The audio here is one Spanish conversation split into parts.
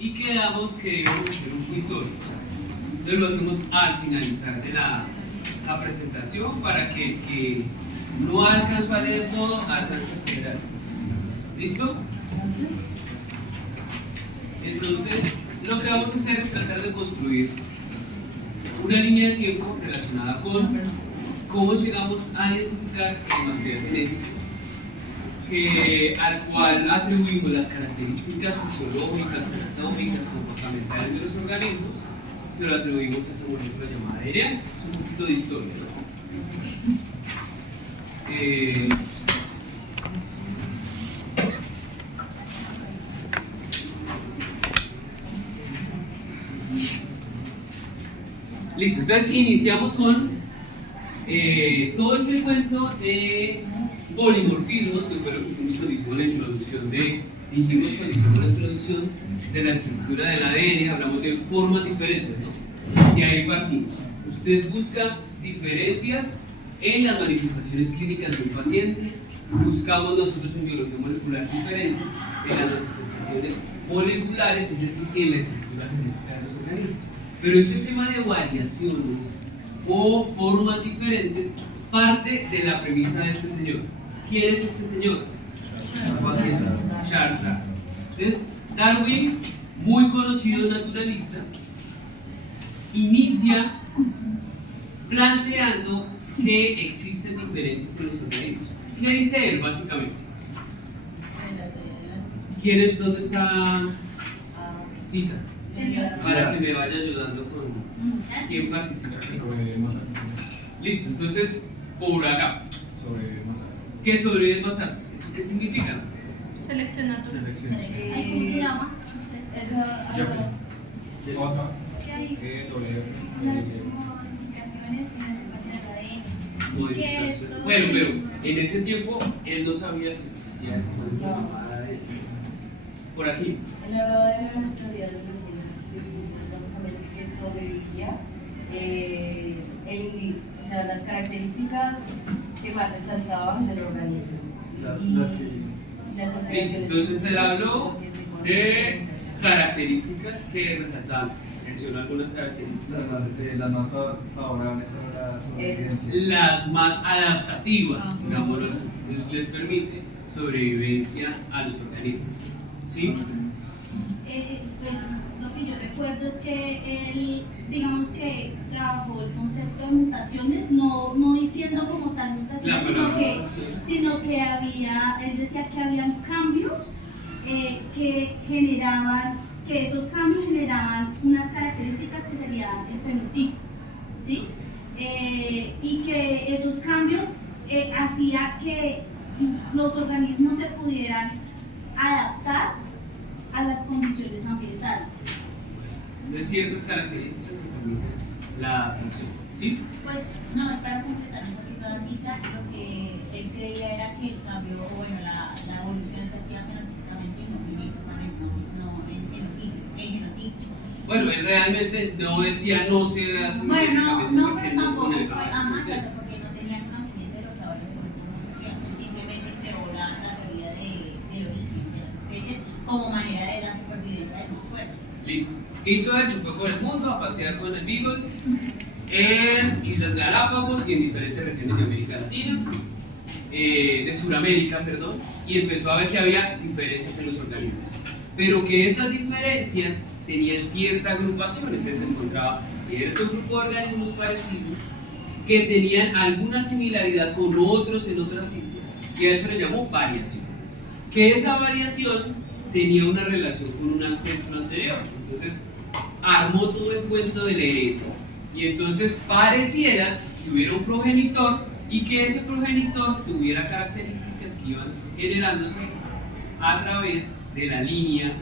y quedamos que debemos hacer un quizorio. Entonces lo hacemos al finalizar de la presentación para que el que no alcanzó a leer todo alcance a quedar. ¿Listo? Entonces, lo que vamos a hacer es tratar de construir una línea de tiempo relacionada con cómo llegamos a identificar el material genético al cual atribuimos las características fisiológicas, anatómicas, comportamentales de los organismos. Se lo atribuimos a esa molécula llamada ADN. Es un poquito de historia, ¿no? Listo, entonces iniciamos con todo este cuento de polimorfismos, que fue lo que hicimos cuando hicimos la introducción dijimos cuando hicimos la introducción de la estructura del ADN, hablamos de formas diferentes, ¿no? Y ahí partimos. Usted busca diferencias en las manifestaciones clínicas de un paciente, buscamos nosotros en biología molecular diferencias en las manifestaciones moleculares, es decir, en la estructura genética de los organismos. Pero este tema de variaciones o formas diferentes parte de la premisa de este señor. ¿Quién es este señor? Charles Darwin. Entonces, Darwin, muy conocido naturalista, inicia planteando que existen diferencias en los organismos. ¿Qué dice él, básicamente? ¿Quién es? ¿Dónde está Tita? Para que me vaya ayudando con quién participa. Sobre masa. Listo, entonces, por acá. Sobre masa. ¿Qué sobre el más alto? ¿Eso qué significa? Selección natural. Selección. ¿Cómo se llama? Jeffrey. J. E. W. F. Modificación. Bueno, pero en ese tiempo él no sabía que existía esa llamada de por aquí. Él hablaba de las teorías de los genes, básicamente que sobrevivía o sea, las características que más resaltaban del organismo. Listo, entonces él habló de características que resaltaban. Mencionó algunas características. Las más favorables para la sobrevivencia. Las más adaptativas, digámoslo así. Entonces les permite sobrevivencia a los organismos. ¿Sí? Pues lo que yo recuerdo es que él, digamos que trabajó el concepto de mutaciones, no diciendo como tal mutaciones, sino que había, él decía que habían cambios que esos cambios generaban unas características que serían el fenotipo, ¿sí? Y que esos cambios hacía que los organismos se pudieran adaptar a las condiciones ambientales. De ciertas características que permiten la adaptación. ¿Sí? Pues no, es para completar un poquito la mitad, lo que él creía era que el cambio, bueno, la evolución se hacía fenotípicamente y no en genotipo. Bueno, él realmente no decía no se da su Bueno, no, porque pero tampoco pone fue la a más base. porque no tenía conocimiento de lo que ahora es simplemente creó la teoría del origen de las especies como manera de la supervivencia del más fuerte. Listo. ¿Qué hizo él? Se fue por el mundo a pasear con el Beagle en Islas Galápagos y en diferentes regiones de América Latina, de Sudamérica, perdón, y empezó a ver que había diferencias en los organismos, pero que esas diferencias tenían cierta agrupación, entonces encontraba cierto grupo de organismos parecidos que tenían alguna similaridad con otros en otras islas, y a eso le llamó variación, que esa variación tenía una relación con un ancestro anterior. Entonces armó todo el cuento de la herencia, y entonces pareciera que hubiera un progenitor y que ese progenitor tuviera características que iban generándose a través de la línea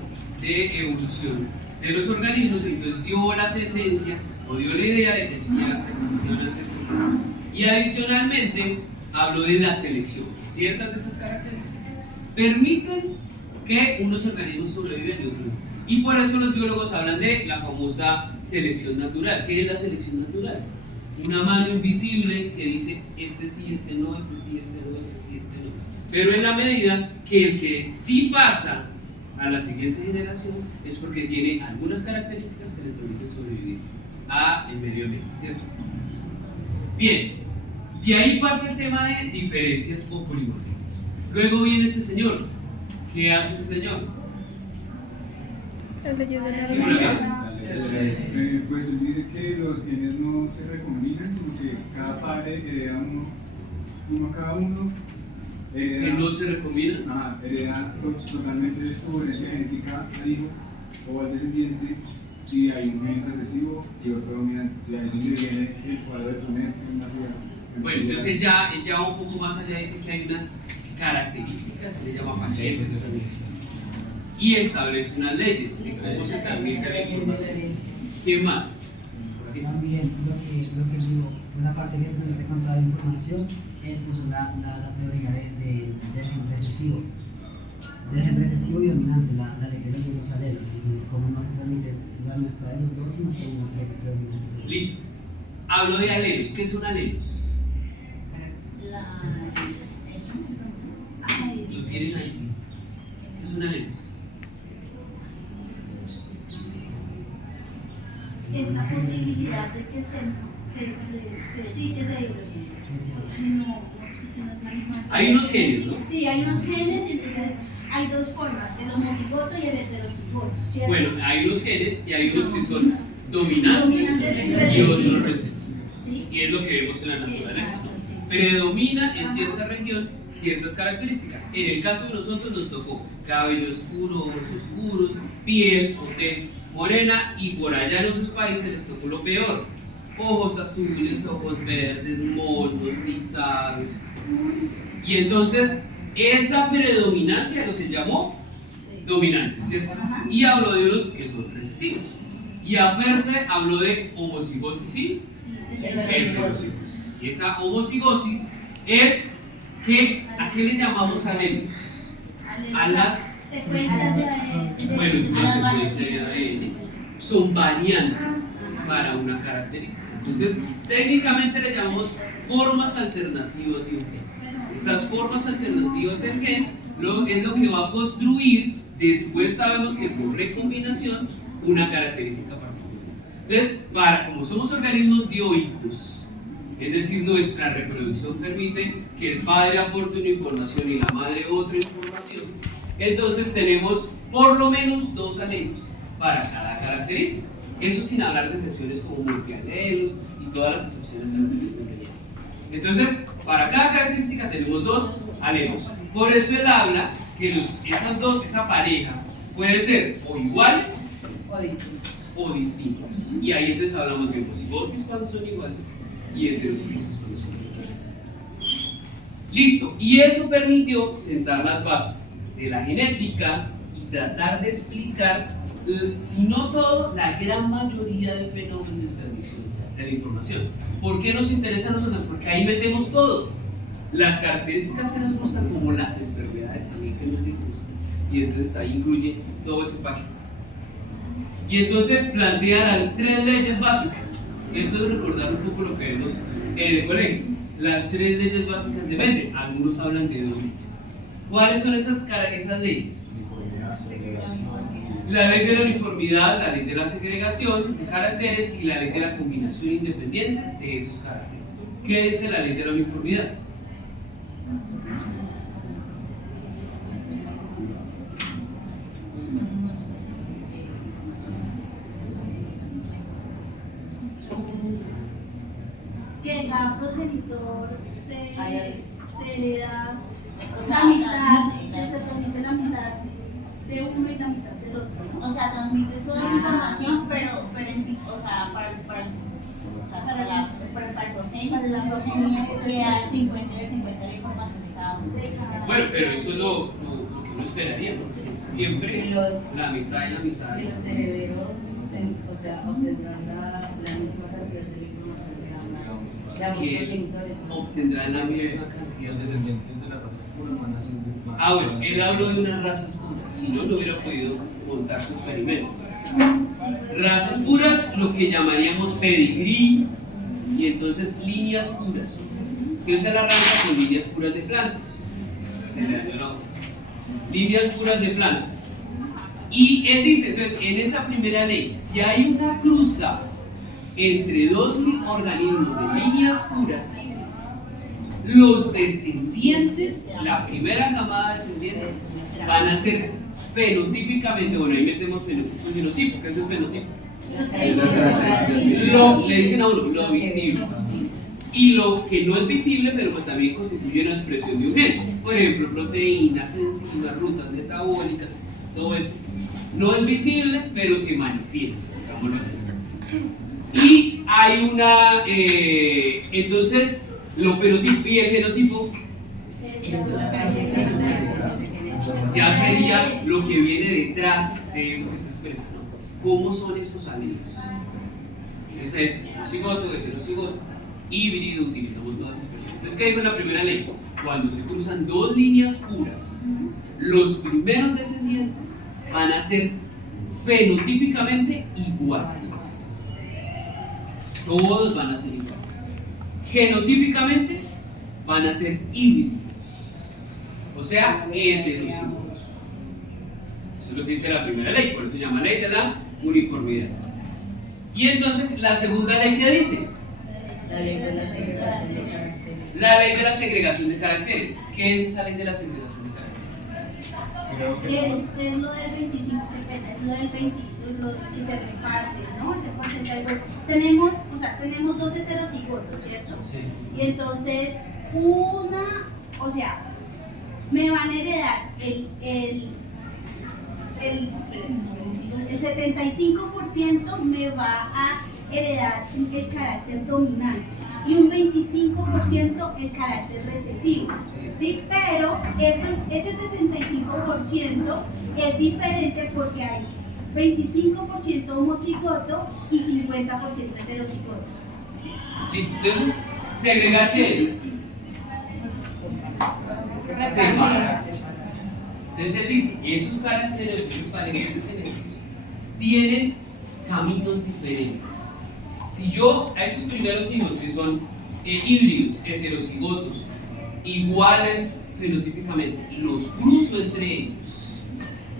de evolución de los organismos. Entonces dio la tendencia o dio la idea de que existía un ancestro común. Y adicionalmente habló de la selección. Ciertas de esas características permiten que unos organismos sobreviven y otros no. Y por eso los biólogos hablan de la famosa selección natural. ¿Qué es la selección natural? Una mano invisible que dice este sí, este no, este sí, este no, este sí, este no. Pero en la medida que el que sí pasa a la siguiente generación es porque tiene algunas características que le permiten sobrevivir a el medio ambiente, ¿cierto? Bien, de ahí parte el tema de diferencias o polimorfismos. Luego viene este señor. ¿Qué hace este señor? Las leyes de la Sí, por acá. Pues él dice que los genes no se recombinan, sino que cada padre hereda uno a cada uno. Que no se recombina. Hereda totalmente su herencia genética al hijo o al descendiente, y hay un gen recesivo y otro dominante. Y ahí es donde viene el cuadro de Punnett en la ciudad. Bueno, entonces ya un poco más allá dice que hay unas características, se le llama paquetes de organización, y establece unas leyes de cómo se transmite la información. ¿Qué más? También lo que digo, una parte que se le contra la información es pues, la teoría del gen recesivo. Del gen recesivo y dominante, la ley de los alelos. Entonces, cómo no se transmite la mezcla de los dos, sino como que predominancia. Listo. Hablo de alelos. ¿Qué son alelos? Lo tienen ahí. ¿Qué son alelos? Es la posibilidad de que sí, que se no, es que no es manifestación. Hay unos genes, ¿no? Sí, hay unos genes y entonces hay dos formas, el homocigoto y el heterocigoto, ¿cierto? Bueno, hay unos genes y hay unos que son dominantes y otros recesivos. ¿Sí? Y es lo que vemos en la naturaleza, Exacto, ¿no? sí. Predomina en cierta región ciertas características. En el caso de nosotros nos tocó cabello oscuro, ojos oscuros, piel o tez morena, y por allá en otros países les tocó lo peor: ojos azules, ojos verdes, monos, rizados. Y entonces esa predominancia es lo que llamó dominante, ¿cierto? Y habló de unos que son recesivos. Y aparte habló de homocigosis y heterocigosis. Y esa homocigosis es que, ¿a qué le llamamos alelos? A las secuencias de ADN. Bueno, es una secuencia de ADN, son variantes para una característica. Entonces, técnicamente le llamamos formas alternativas de un gen. Esas formas alternativas del gen es lo que va a construir, después sabemos que por recombinación, una característica particular. Entonces, como somos organismos dioicos, es decir, nuestra reproducción permite que el padre aporte una información y la madre otra información, entonces tenemos por lo menos 2 alelos para cada característica. Eso sin hablar de excepciones como multialelos y todas las excepciones de las pequeñas. Entonces, para cada característica tenemos 2 alelos. Por eso él habla que esa pareja puede ser o iguales o distintas. Y ahí entonces hablamos de homocigosis cuando son iguales y heterocigosis cuando son distintas. Listo. Y eso permitió sentar las bases de la genética y tratar de explicar, si no todo, la gran mayoría de fenómenos de transmisión de la información. ¿Por qué nos interesa a nosotros? Porque ahí metemos todo. Las características que nos gustan, como las enfermedades también que nos disgustan. Y entonces ahí incluye todo ese paquete. Y entonces plantea las 3 leyes básicas. Esto es recordar un poco lo que vemos en el colegio. Las 3 leyes básicas dependen. Algunos hablan de 2 leyes. ¿Cuáles son esas leyes? La ley de la uniformidad, la ley de la segregación de caracteres y la ley de la combinación independiente de esos caracteres. ¿Qué dice la ley de la uniformidad? Que cada progenitor se hereda O la sea, mitad, transmite. se transmite la mitad de uno y la mitad del otro, ¿no? O sea, transmite toda la información, pero en sí, o sea, para el progenie, Para la progenie es que al 50 y el 50 la información de cada uno. De cada- Bueno, pero eso es lo que uno esperaría, ¿no? Siempre Y los- la mitad y la mitad. Y los herederos, o sea, obtendrán la misma cantidad de la información de ambos Que progenitores. obtendrán la misma cantidad Los de... descendientes de la raza pura van a ser más. Ah, bueno, él habló de unas razas puras, si no, no hubiera podido montar su experimento. Razas puras, lo que llamaríamos pedigrí, y entonces líneas puras. ¿Qué es la raza con líneas puras de plantas? Se le dañó la otra. Líneas puras de plantas. Y él dice, entonces, en esa primera ley, si hay una cruza entre dos organismos de líneas puras, los descendientes, la primera camada de descendientes, van a ser fenotípicamente, bueno, ahí metemos fenotipo, ¿qué es el fenotipo? Le dicen a uno, lo visible. Y lo que no es visible, pero que también constituye una expresión de un gen. Por ejemplo, proteínas, enzimas, rutas metabólicas, todo eso. No es visible, pero se manifiesta, digámoslo así. Y hay una, entonces, lo fenotipo y el genotipo ya sería lo que viene detrás de eso que se expresa, ¿no? ¿Cómo son esos alelos? Esa es homocigoto, heterocigoto, híbrido, utilizamos todas esas expresiones. Entonces, ¿qué dijo en la primera ley? Cuando se cruzan dos líneas puras, los primeros descendientes van a ser fenotípicamente iguales. Todos van a ser iguales. Genotípicamente van a ser híbridos, o sea, heterocigotos. Eso es lo que dice la primera ley, por eso se llama ley de la uniformidad. Y entonces, la segunda ley, ¿qué dice? La ley de la segregación de caracteres. La ley de la segregación de caracteres. ¿Qué es esa ley de la segregación de caracteres? Es lo del 25, qué pena, es lo del 20, lo que se reparte, ¿no? Ese porcentaje. Pues, tenemos dos heterocigotos, ¿cierto? Sí. Y entonces, o sea, me van a heredar el 75% me va a heredar el carácter dominante y un 25% el carácter recesivo, ¿sí? Pero ese 75% es diferente porque hay 25% homocigoto y 50% heterocigoto. Listo, entonces, ¿segregar qué es? Separar. Entonces él dice, esos caracteres parecidos genéticos tienen caminos diferentes. Si yo a esos primeros hijos que son híbridos, heterocigotos, iguales fenotípicamente, los cruzo entre ellos,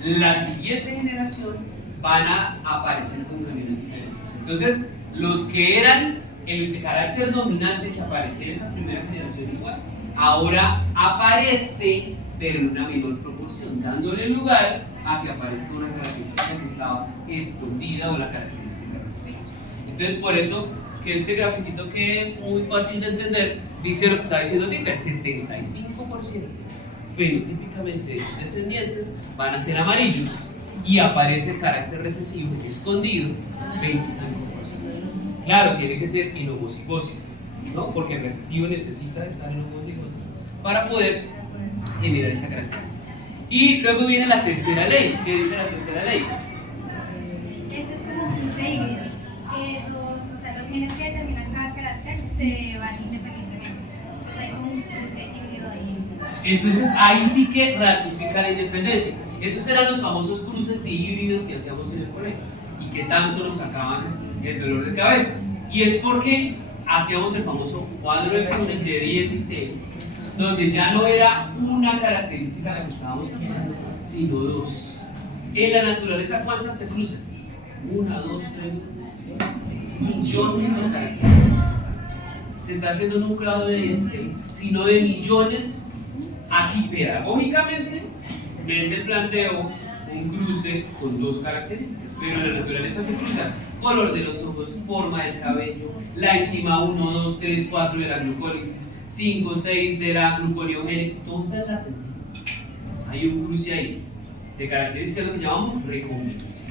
la siguiente generación van a aparecer con caminos diferentes. Entonces, los que eran el carácter dominante que aparecía en esa primera generación igual, ahora aparece, pero en una menor proporción, dándole lugar a que aparezca una característica que estaba escondida o la característica recesiva. Entonces, por eso que este grafiquito, que es muy fácil de entender, dice lo que está diciendo Tica: el 75% fenotípicamente de sus descendientes van a ser amarillos y aparece el carácter recesivo escondido, 25%. Claro, tiene que ser en homocigosis, ¿no? Porque el recesivo necesita estar en homocigosis para poder generar esa característica. Y luego viene la tercera ley. ¿Qué dice la tercera ley? Este es como un cruce híbrido, que los genes que determinan cada carácter se van independientemente. Entonces hay como un cruce híbrido ahí. Entonces ahí sí que ratifica la independencia. Esos eran los famosos cruces de híbridos que hacíamos en el colegio y que tanto nos sacaban el dolor de cabeza. Y es porque hacíamos el famoso cuadro de Kronen de 16, donde ya no era una característica la que estábamos usando, sino dos. En la naturaleza, ¿cuántas se cruzan? 1, 2, 3, millones de características. Se está haciendo un grado de 16, sino de millones. Aquí pedagógicamente, Mendel planteó un cruce con dos características, pero en la naturaleza se cruzan color de los ojos, forma del cabello, la enzima 1, 2, 3, 4 de la glucólisis, 5, 6 de la gluconeogénesis, todas las enzimas. Hay un cruce ahí de características, lo que llamamos recombinación.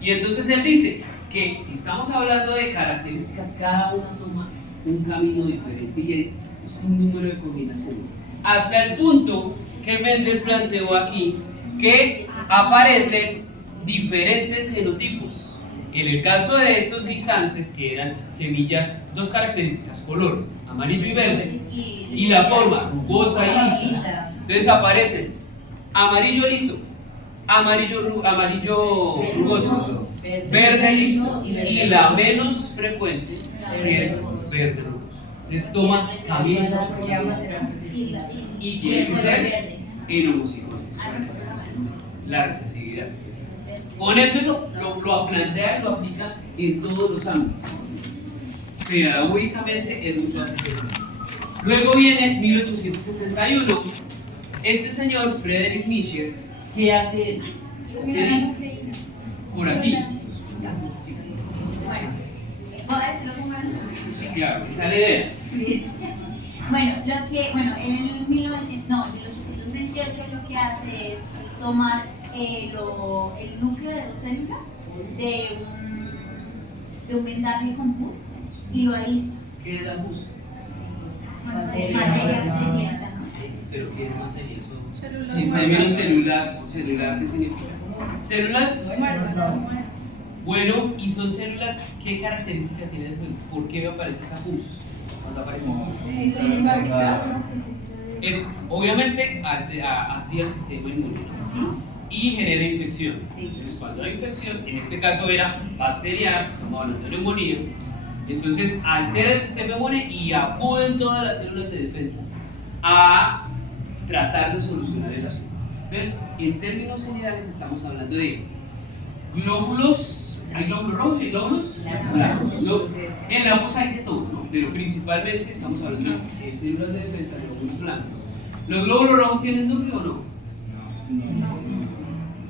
Y entonces él dice que si estamos hablando de características, cada una toma un camino diferente y hay un sinnúmero de combinaciones. Hasta el punto que Mendel planteó aquí que aparecen diferentes genotipos. En el caso de estos guisantes, que eran semillas, dos características: color amarillo y verde, y la forma rugosa y lisa. Entonces aparecen amarillo liso, amarillo rugoso, verde liso, y la menos frecuente es verde rugoso. Entonces toman caminos y tiene que ser en homocigosis para que se consiga la recesividad. Con eso lo plantea y lo aplica en todos los ámbitos. Pedagógicamente es mucho más efectivo. Luego viene 1871. Este señor, Friedrich Nietzsche, ¿qué hace él? ¿Qué dice? Por aquí. Sí, claro, esa es la idea. Bueno, en 1828 lo que hace es tomar el núcleo de dos células de un vendaje con pus y lo aísla. ¿Qué es la pus? Materia, ¿no? ¿Pero qué es materia? Eso. Células En términos celular, ¿qué significa? Células. Bueno, ¿y son células? ¿Qué características tienen esa célula? ¿Por qué aparece esa pus? ¿Cuándo aparece pus? Es, obviamente, activa el sistema inmune y genera infección. Entonces, cuando hay infección, en este caso era bacteriana, estamos hablando de neumonía, entonces altera el sistema inmune y acuden todas las células de defensa a tratar de solucionar el asunto. Entonces, en términos generales, estamos hablando de glóbulos. ¿Hay glóbulos rojos? ¿Hay glóbulos blancos? En la pus hay de todo, ¿no? Pero principalmente estamos hablando de células de defensa, glóbulos blancos. ¿Los glóbulos rojos tienen núcleo o no?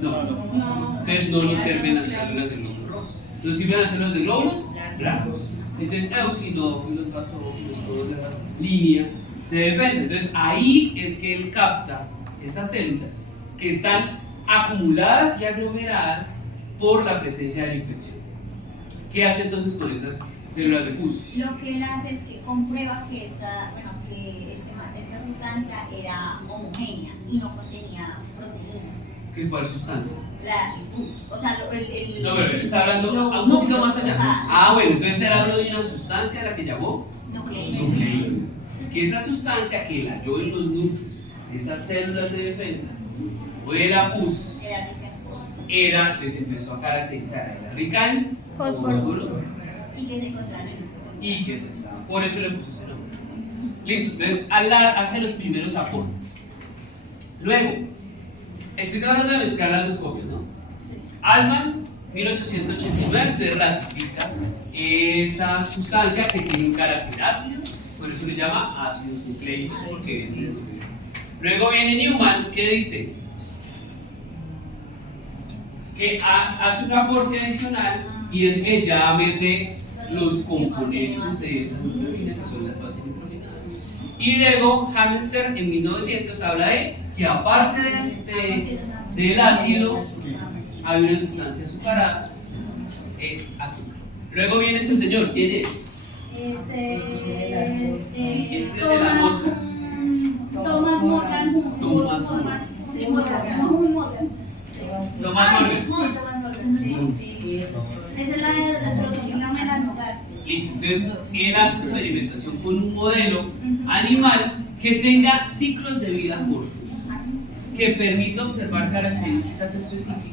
No. Entonces no nos sirven las células de glóbulos rojos. Nos sirven las células de glóbulos blancos. Entonces, eosinófilos, basófilos, toda esa línea de defensa. Entonces ahí es que él capta esas células que están acumuladas y aglomeradas por la presencia de la infección. ¿Qué hace entonces con esas células de pus? Lo que él hace es que comprueba que esta sustancia era homogénea y no contenía proteína. ¿Qué cuál sustancia? La pus. O sea, No, pero él está hablando un poquito más allá. Bueno, entonces él habló de una sustancia a la que llamó nucleína. Que esa sustancia que la halló en los núcleos de esas células de defensa o era pus, era que se empezó a caracterizar, era rica en fósforo y que se encontraba en el y que se estaba. Por eso le puso ese nombre. Listo, entonces hace los primeros aportes. Luego, estoy tratando de mezclar las dos copias, ¿no? Altman, 1889, entonces ratifica esa sustancia que tiene un carácter ácido, por eso le llama ácidos nucleicos, porque viene del núcleo. Luego viene Newman, que dice que hace un aporte adicional y es que ya mete los componentes de esa nucleína, que son las bases nitrogenadas. Y luego Hamster en 1900 habla de que aparte del ácido hay una sustancia azucarada, azúcar. Luego viene este señor, ¿quién es? Ese es Es de la mosca. Thomas Morgan. Thomas Morgan. Esa es la drosophila melanogaster. Listo, entonces él hace experimentación con un modelo animal que tenga ciclos de vida cortos, que permita observar características específicas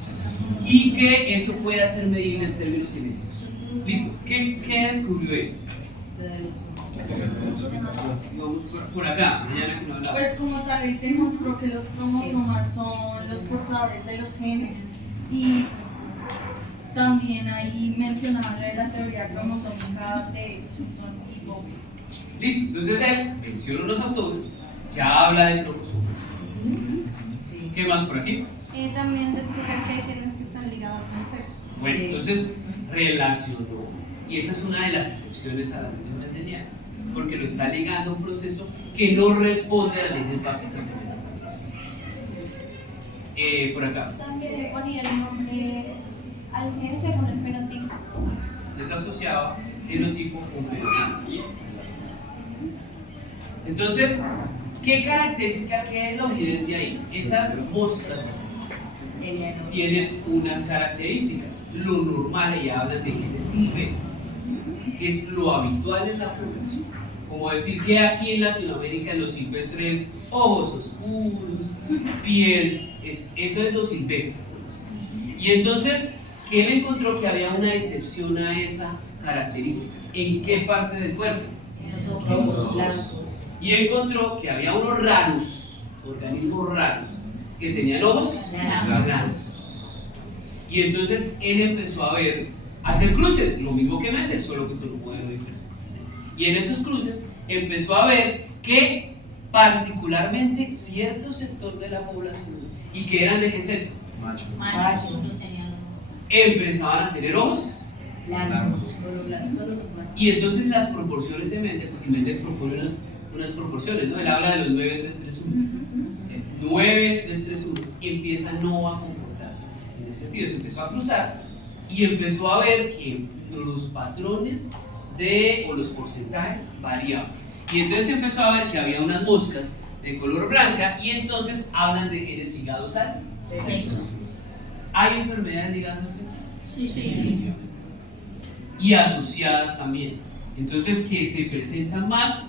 y que eso pueda ser medible en términos genéticos. Listo, ¿qué descubrió él? Por acá, mañana que no hablaba. Pues como tal, él demostró que los cromosomas son los portadores de los genes y también ahí mencionaba lo de la teoría cromosómica de Sutton y Bobby. Listo, entonces él menciona los autores, ya habla de cromosomas. ¿Qué más por aquí? También descubrió que hay genes que están ligados al sexo. Bueno, entonces relacionó, y esa es una de las excepciones a las leyes mendelianas, porque lo está ligando a un proceso que no responde a las leyes básicas de Mendel. Por acá. También le ponía el nombre al gen según el fenotipo. Entonces asociaba genotipo con fenotipo. Entonces, ¿qué característica queda lo evidente ahí? Esas moscas tienen unas características. Lo normal, ella habla de genes silvestres, que es lo habitual en la población. Como decir que aquí en Latinoamérica los silvestres, ojos oscuros, piel, eso es lo silvestre. Y entonces, ¿qué le encontró? Que había una excepción a esa característica. ¿En qué parte del cuerpo? Los ojos. Y encontró que había unos raros, organismos raros, que tenían ojos blancos. Y entonces él empezó a hacer cruces, lo mismo que Mendel, solo que con un modelo diferente. Y en esos cruces empezó a ver que particularmente cierto sector de la población, ¿y que eran de qué sexo? Machos. Machos, los tenían. Empezaban a tener ojos. Blancos, solo blancos, solo los machos. Y entonces las proporciones de Mendel, porque Mendel propone unas proporciones, ¿no? Él habla de los 9-3-3-1. 9-3-3-1 y empieza no a comportarse. En ese sentido se empezó a cruzar y empezó a ver que los patrones o los porcentajes variaban. Y entonces empezó a ver que había unas moscas de color blanca y entonces hablan de genes ligados al sexo. ¿Hay enfermedades ligadas al sexo? Sí. Y asociadas también. Entonces, que se presentan más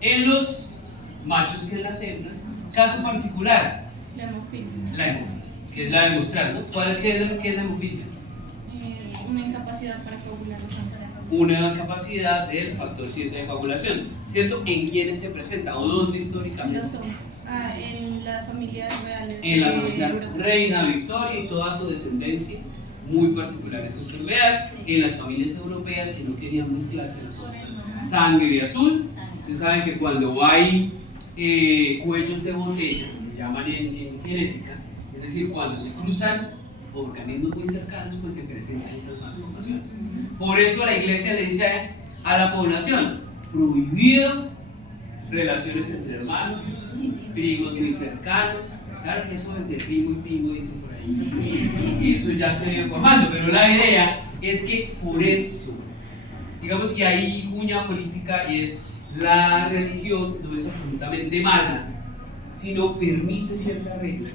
en los machos que en las hembras. Caso particular, La hemofilia. la hemofilia, que es la de mostrar, ¿no? ¿Qué es la hemofilia? Es una incapacidad para coagular la sangre. Una capacidad del factor 7 de coagulación, ¿cierto? ¿En quiénes se presenta o dónde históricamente? Los hombres. En las familias reales. En la de familia Europa. Reina Victoria y toda su descendencia, muy particular esa enfermedad. En las familias europeas que no querían mezclarse, sangre azul. Ustedes saben que cuando hay cuellos de botella, lo llaman en genética, es decir, cuando se cruzan organismos muy cercanos, pues se presentan esas malformaciones. Por eso la iglesia le dice a la población, prohibido relaciones entre hermanos, primos muy cercanos. Claro que eso entre primo y primo dicen por ahí, y eso ya se viene formando, pero la idea es que por eso, digamos que hay cuña política y es la religión no es absolutamente mala, sino permite ciertas reglas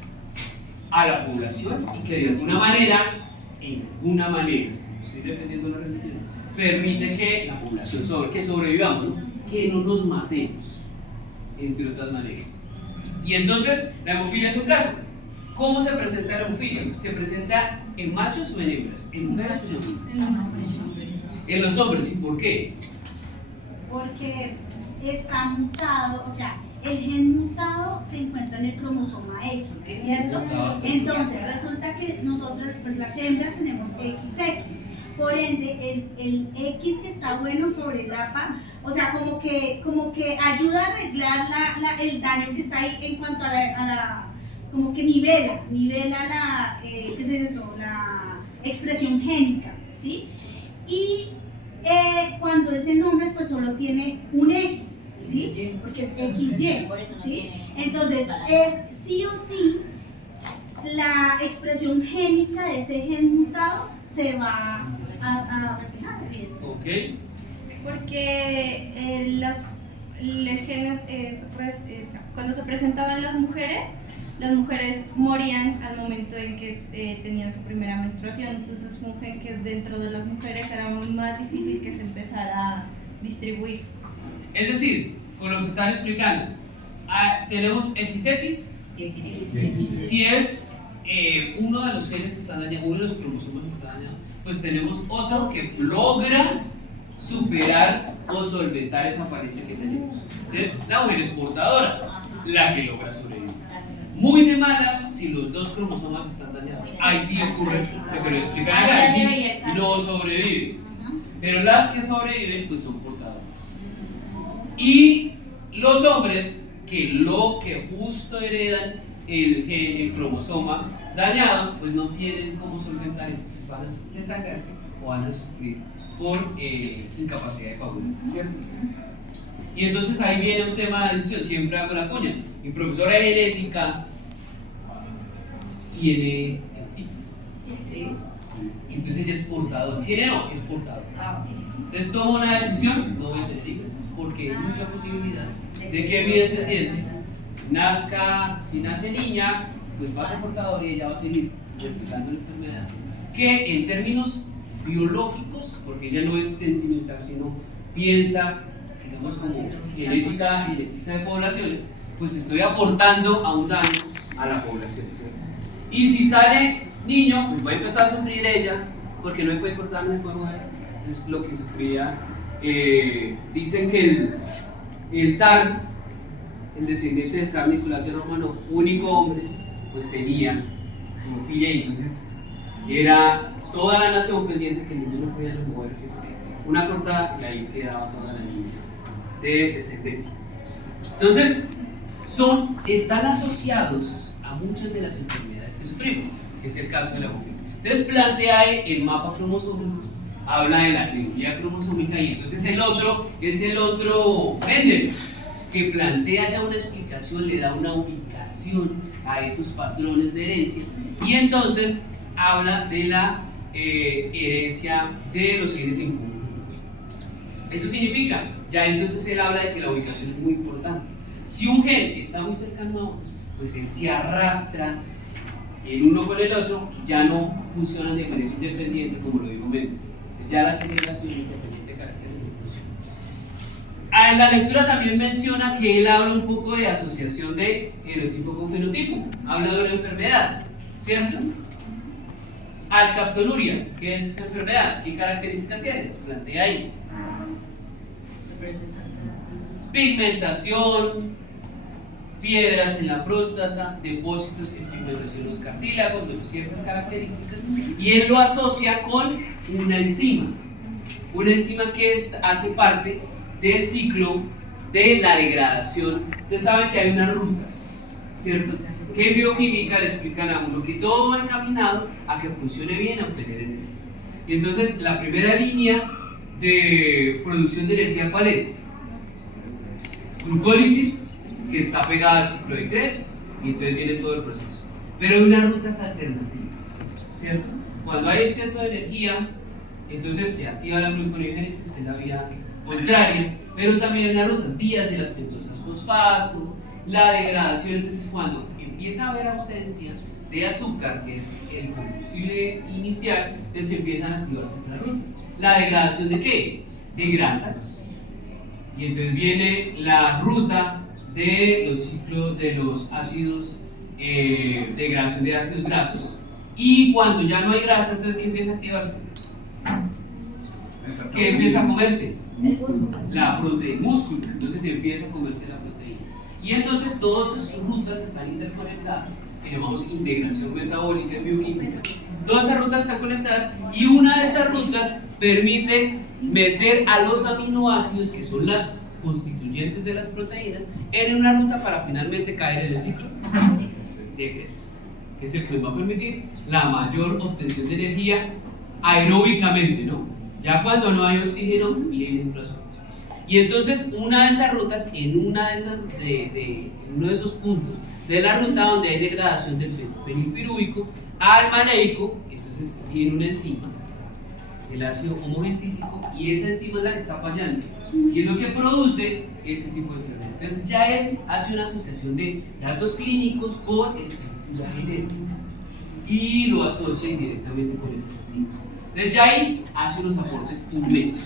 a la población y que de alguna manera, estoy defendiendo la religión, permite que la población que sobrevivamos, ¿no? Que no nos matemos, entre otras maneras. Y entonces la hemofilia es un caso. ¿Cómo se presenta la hemofilia? ¿Se presenta en machos o en hembras? ¿En mujeres o en hombres? En los hombres. ¿Y por qué? Porque está mutado, o sea, el gen mutado se encuentra en el cromosoma X, ¿cierto? Entonces resulta que nosotros, pues las hembras tenemos XX, por ende el X que está bueno sobre el APA, o sea, como que ayuda a arreglar el daño que está ahí en cuanto a la como que nivela la, ¿qué es eso? La expresión génica, ¿sí? Y cuando es en hombres, pues solo tiene un X, ¿sí? Porque es XY, ¿sí? Entonces, es sí o sí, la expresión génica de ese gen mutado se va a reflejar. Ok. Porque los genes, cuando se presentaban las mujeres morían al momento en que tenían su primera menstruación. Entonces fue un gen que dentro de las mujeres era más difícil que se empezara a distribuir. Es decir, con lo que están explicando, tenemos XX, si es uno de los genes está dañado, uno de los cromosomas está dañado, pues tenemos otro que logra superar o solventar esa falencia que tenemos. Entonces, la mujer es portadora, la que logra sobrevivir. Muy de malas si los dos cromosomas están dañados. Ahí sí ocurre lo que lo explican acá, ahí sí no sobrevive. Pero las que sobreviven, pues son portadoras. Y los hombres que justo heredan el cromosoma dañado, pues no tienen cómo solventar, entonces van a desangrarse o van a sufrir por incapacidad de coagular, ¿cierto? Y entonces ahí viene un tema de decisión, siempre hago la cuña. Mi profesora de genética tiene ¿sí? Entonces ella es portadora. ¿Tiene no? Es portadora. Entonces toma una decisión, no voy a tener hijos, porque hay mucha posibilidad de que mi descendiente nazca, si nace niña, pues va a ser portadora y ella va a seguir replicando la enfermedad. Que en términos biológicos, porque ella no es sentimental, sino piensa, digamos, como genetista de poblaciones, pues estoy aportando a un daño a la población, ¿cierto? Y si sale niño, pues va a empezar a sufrir ella, porque no se puede cortar, no se puede mover. Es lo que sufría. Dicen que el zar, el descendiente de zar Nicolás de Romano, único hombre, pues tenía hemofilia y entonces Era toda la nación pendiente que el niño no podía moverse. Una cortada y ahí quedaba toda la línea de descendencia. Entonces, están asociados a muchas de las enfermedades que sufrimos, que es el caso de la mujer. Entonces plantea el mapa cromosómico, habla de la teoría cromosómica, y entonces el otro es el otro Mendel, que plantea ya una explicación, le da una ubicación a esos patrones de herencia, y entonces habla de la herencia de los genes en conjunto. Eso significa, ya entonces él habla de que la ubicación es muy importante. Si un gen está muy cercano a otro, pues él se arrastra el uno con el otro y ya no funcionan de manera independiente, como lo dijo Mendel. Ya la segregación independiente de caracteres no funciona. En la lectura también menciona que él habla un poco de asociación de genotipo con fenotipo. Habla de una enfermedad, ¿cierto? Alcaptonuria, ¿qué es esa enfermedad? ¿Qué características tiene? Plantea ahí. Pigmentación, piedras en la próstata, depósitos en pigmentación en los cartílagos, de ciertas características, y él lo asocia con una enzima que hace parte del ciclo de la degradación. Ustedes saben que hay unas rutas, ¿cierto?, que en bioquímica le explican a uno que todo va encaminado a que funcione bien, a obtener energía. Y entonces la primera línea de producción de energía, ¿cuál es? Glucólisis, que está pegada al ciclo de Krebs, y entonces viene todo el proceso. Pero hay unas rutas alternativas, ¿cierto? Cuando hay exceso de energía, entonces se activa la gluconeogénesis, que es la vía contraria, pero también hay unas rutas, vías de las pentosas fosfato, la degradación. Entonces cuando empieza a haber ausencia de azúcar, que es el combustible inicial, entonces empiezan a activarse las rutas. ¿La degradación de qué? De grasas. Y entonces viene la ruta de los ciclos de los ácidos, degradación de ácidos grasos. Y cuando ya no hay grasa, entonces ¿qué empieza a activarse? ¿Qué empieza a comerse? La proteína, músculo. Entonces empieza a comerse la proteína. Y entonces todas esas rutas están interconectadas, que llamamos integración metabólica en bioquímica. Todas esas rutas están conectadas, y una de esas rutas permite meter a los aminoácidos, que son las constituyentes de las proteínas, en una ruta para finalmente caer en el ciclo de Krebs, que es el que nos va a permitir la mayor obtención de energía aeróbicamente, ¿no? Ya cuando no hay oxígeno, viene el asunto. Y entonces una de esas rutas, en uno de esos puntos de la ruta donde hay degradación del fenilpirúvico al maleico, entonces viene una enzima, el ácido homogentísico, y esa enzima es la que está fallando, y es lo que produce ese tipo de enfermedad. Entonces ya él hace una asociación de datos clínicos con estructura genética y lo asocia indirectamente con esas enzimas. Entonces ya ahí hace unos aportes inmensos.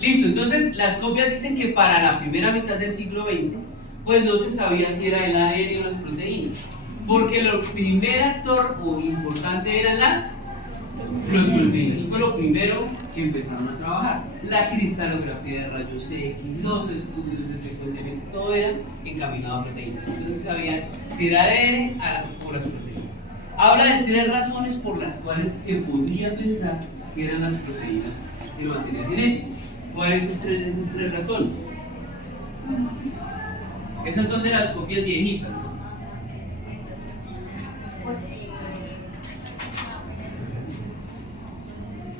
Listo, entonces las copias dicen que para la primera mitad del siglo XX pues no se sabía si era el ADN o las proteínas, porque el primer actor o importante eran los proteínas. Eso fue lo primero que empezaron a trabajar. La cristalografía de rayos X, los estudios de secuenciamiento, todo era encaminado a proteínas. Entonces sabían si era ADN o las proteínas. Habla de 3 razones por las cuales se podría pensar que eran las proteínas el material genético. ¿Cuáles son esas 3 razones? Esas son de las copias viejitas, ¿no?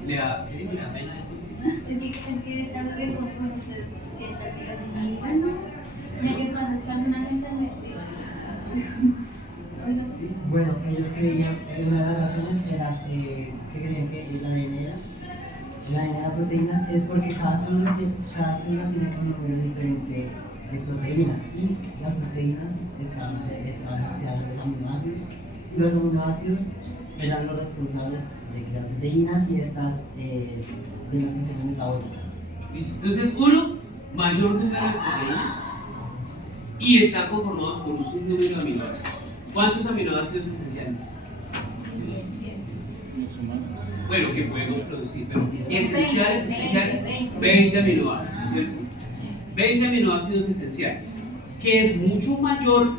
¿Le da pena eso? Es que tanto que confundes que ¿qué pasa? ¿Es para una internet? Bueno, ellos creían, una de las razones era que creían que el ADN era proteínas, es porque cada célula tiene un número diferente de proteínas, y las proteínas están asociadas a los aminoácidos, y los aminoácidos eran los responsables de crear proteínas y estas de las funciones metabólicas. Entonces, mayor número de proteínas, y están conformados por un sinnúmero de aminoácidos. ¿Cuántos aminoácidos esenciales? Bueno, que podemos producir, pero esenciales, 20 aminoácidos, ¿cierto? 20 aminoácidos esenciales, que es mucho mayor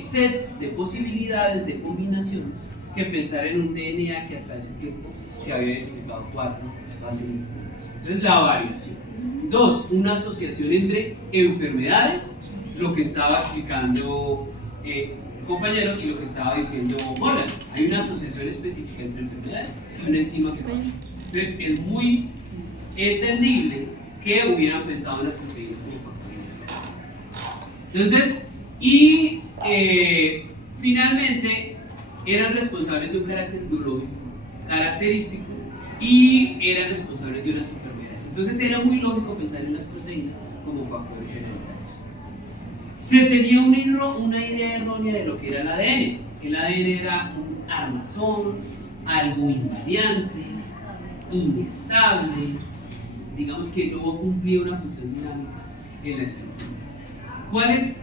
set de posibilidades de combinación que pensar en un DNA que hasta ese tiempo se había identificado 4 bases moleculares. Entonces, la variación. 2, una asociación entre enfermedades, lo que estaba explicando el compañero y lo que estaba diciendo Morgan. Hay una asociación específica entre enfermedades y una enzima que falla. Entonces, es muy entendible que hubieran pensado en las proteínas como factores. Entonces, y finalmente eran responsables de un carácter biológico característico y eran responsables de unas enfermedades. Entonces era muy lógico pensar en las proteínas como factores hereditarios. Se tenía una idea errónea de lo que era el ADN. El ADN era un armazón, algo invariante, inestable, digamos que no cumplía una función dinámica en la estructura. ¿Cuáles